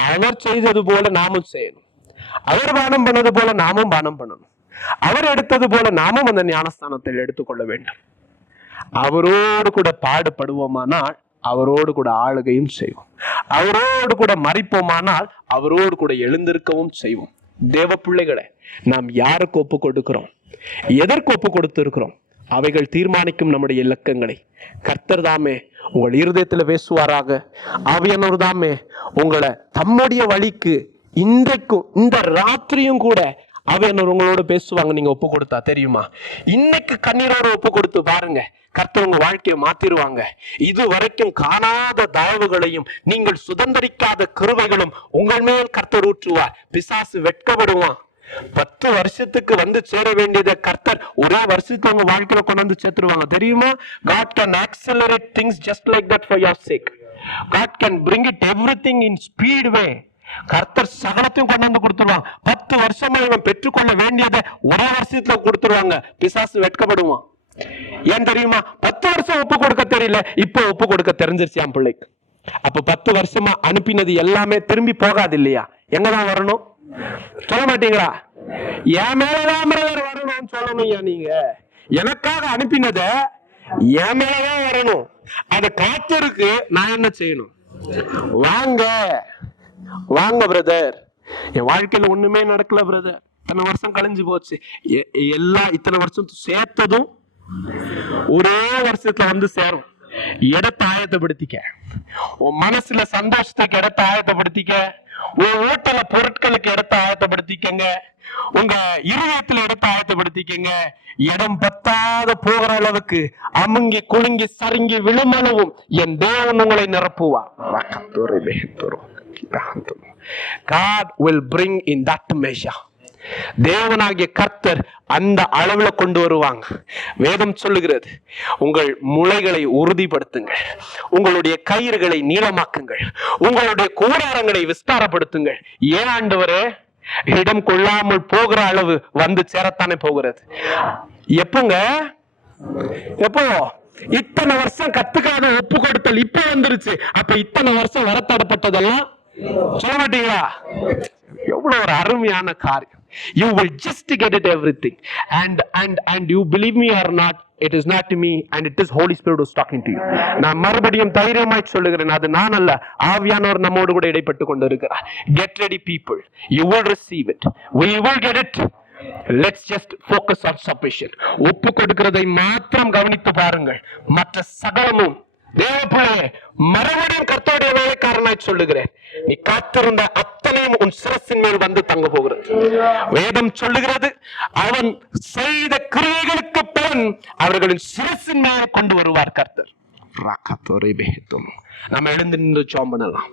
அவர் செய்தது போல நாமும் செய்யணும். அவர் பானம் பண்ணது போல நாமும் பானம் பண்ணணும். அவர் எடுத்தது போல நாமும் அந்த ஞானஸ்தானத்தை எடுத்துக்கொள்ள வேண்டும். அவரோடு கூட பாடுபடுவோமானால் அவரோடு கூட ஆளுகையும் செய்வோம். அவரோடு கூட மறிப்போமானால் அவரோடு கூட எழுந்திருக்கவும் செய்வோம். தேவ பிள்ளைகளை, நாம் யாருக்கு ஒப்பு கொடுக்கிறோம்? எதற்கு ஒப்பு கொடுத்து இருக்கிறோம்? அவைகள் தீர்மானிக்கும் நம்முடைய இலக்கங்களை. கர்த்தர் தாமே உங்கள் இருதயத்துல பேசுவாராக. ஆவியானவர் தாமே உங்களை தம்முடைய வழிக்கு இன்றைக்கும் இந்த ராத்திரியும் கூட ஆவியானவர் உங்களோட பேசுவாங்க. நீங்க ஒப்பு கொடுத்தா தெரியுமா? இன்னைக்கு கண்ணீரோட ஒப்பு கொடுத்து பாருங்க, கர்த்தர் உங்க வாழ்க்கையை மாத்திருவாங்க. இது வரைக்கும் காணாத தயவுகளையும் நீங்கள் சுதந்திரிக்காத கிருபைகளும் உங்கள் மேல் கர்த்தர் ஊற்றுவார். பிசாசு வெட்கப்படுவான். 10 வருஷத்துக்கு வந்து சேர வேண்டியதை கர்த்தர் ஒரே வருஷத்துல உங்க வாழ்க்கையில கொண்டு வந்து சேர்த்துருவாங்க. தெரியுமா? God can accelerate things just like that for your sake. God can bring it everything in speed way. கர்த்தர் சகலத்தையும் கொண்டு வந்து கொடுத்துருவாங்க. 10 வருஷமா இவன் பெற்றுக்கொள்ள வேண்டியதை ஒரே வருஷத்துல கொடுத்துருவாங்க. பிசாசு வெட்கப்படுவான். ஏன் தெரியுமா? 10 வருஷம் ஒப்பு கொடுக்க தெரியல, இப்போ ஒப்பு கொடுக்க தெரிஞ்சிருச்சு என் பிள்ளைக்கு. அப்ப 10 வருஷமா அனுப்பினது எல்லாமே திரும்பி போகாது இல்லையா? எங்கதான் வரணும்? சொல்ல மாட்டீங்களா? என் மேலதான் வரணும்னு சொல்லணும். நீங்க எனக்காக அனுப்பினத என் மேலதான் வரணும். அத காத்திருக்கு. நான் என்ன செய்யணும்? வாங்க வாங்க பிரதர், என் வாழ்க்கையில ஒண்ணுமே நடக்கல பிரதர், இத்தனை வருஷம் கழிஞ்சு போச்சு, இத்தனை வருஷம் சேர்த்ததும் ஒரே வருஷத்துல வந்து சேரும். இடத்தை ஆயத்தப்படுத்திக்க, உன் மனசுல சந்தோஷத்துக்கு இடத்தை ஆயத்தப்படுத்திக்க, உன் ஓட்டல பொருட்களுக்கு இடத்தை ஆயத்தப்படுத்திக்கங்க, உங்க இருதயத்துல இடத்தை ஆயத்தப்படுத்திக்கங்க. இடம் பத்தாத போகிற அளவுக்கு அமுங்கி குலுங்கி சருங்கி விழுமளவும் என் தேவன் உங்களை நிரப்புவார். God will bring in that measure. தேவனாகிய கர்த்தர் அந்த அளவுல கொண்டு வருவாங்க. வேதம் சொல்லுகிறது, உங்கள் முளைகளை உறுதிப்படுத்துங்கள், உங்களுடைய கயிறுகளை நீளமாக்குங்கள், உங்களுடைய கூடாரங்களை விஸ்தாரப்படுத்துங்கள். ஏன் ஆண்டவரே? இடம் கொள்ளாமல் போகிற அளவு வந்து சேரத்தானே போகிறது. எப்போங்க? எப்போ? இத்தனை வருஷம் கத்துக்காத ஒப்பு கொடுத்தல் இப்ப வந்துருச்சு. அப்ப இத்தனை வருஷம் வரத்தடப்பட்டதெல்லாம் சொல்ல மாட்டீங்களா? எவ்வளவு ஒரு அருமையான காரியம். You will just get it everything, and you believe me or not, it is not me, and it is Holy Spirit who is talking to you. நான் மறுபடியும் தைரியமாய் சொல்லுகிறேன், அது நான் அல்ல, ஆவியானவர் நம்மோடு கூட இடைப்பட்டு கொண்டு இருக்கிறார். Get ready people, you will receive it, we will get it. Let's just focus on submission. ஒப்பு கொடுக்கிறதை மாத்திரம் கவனித்து பாருங்கள், மற்ற சகலமும் தேவப்பிள்ளையே மறுபடியும் கர்த்தருடைய வேலைக்காரனாய் சொல்லுகிறேன், நீ காத்திருந்த அத்தனையும் உன் சிரசின் மேல் வந்து தங்க போகிறது. வேதம் சொல்லுகிறது, அவன் செய்த கிரியைகளுக்கு பலன் அவர்களின் சிரசின் மேல் கொண்டு வருவார் கர்த்தர். நம்ம எழுந்து நின்று ஜெபம் பண்ணலாம்.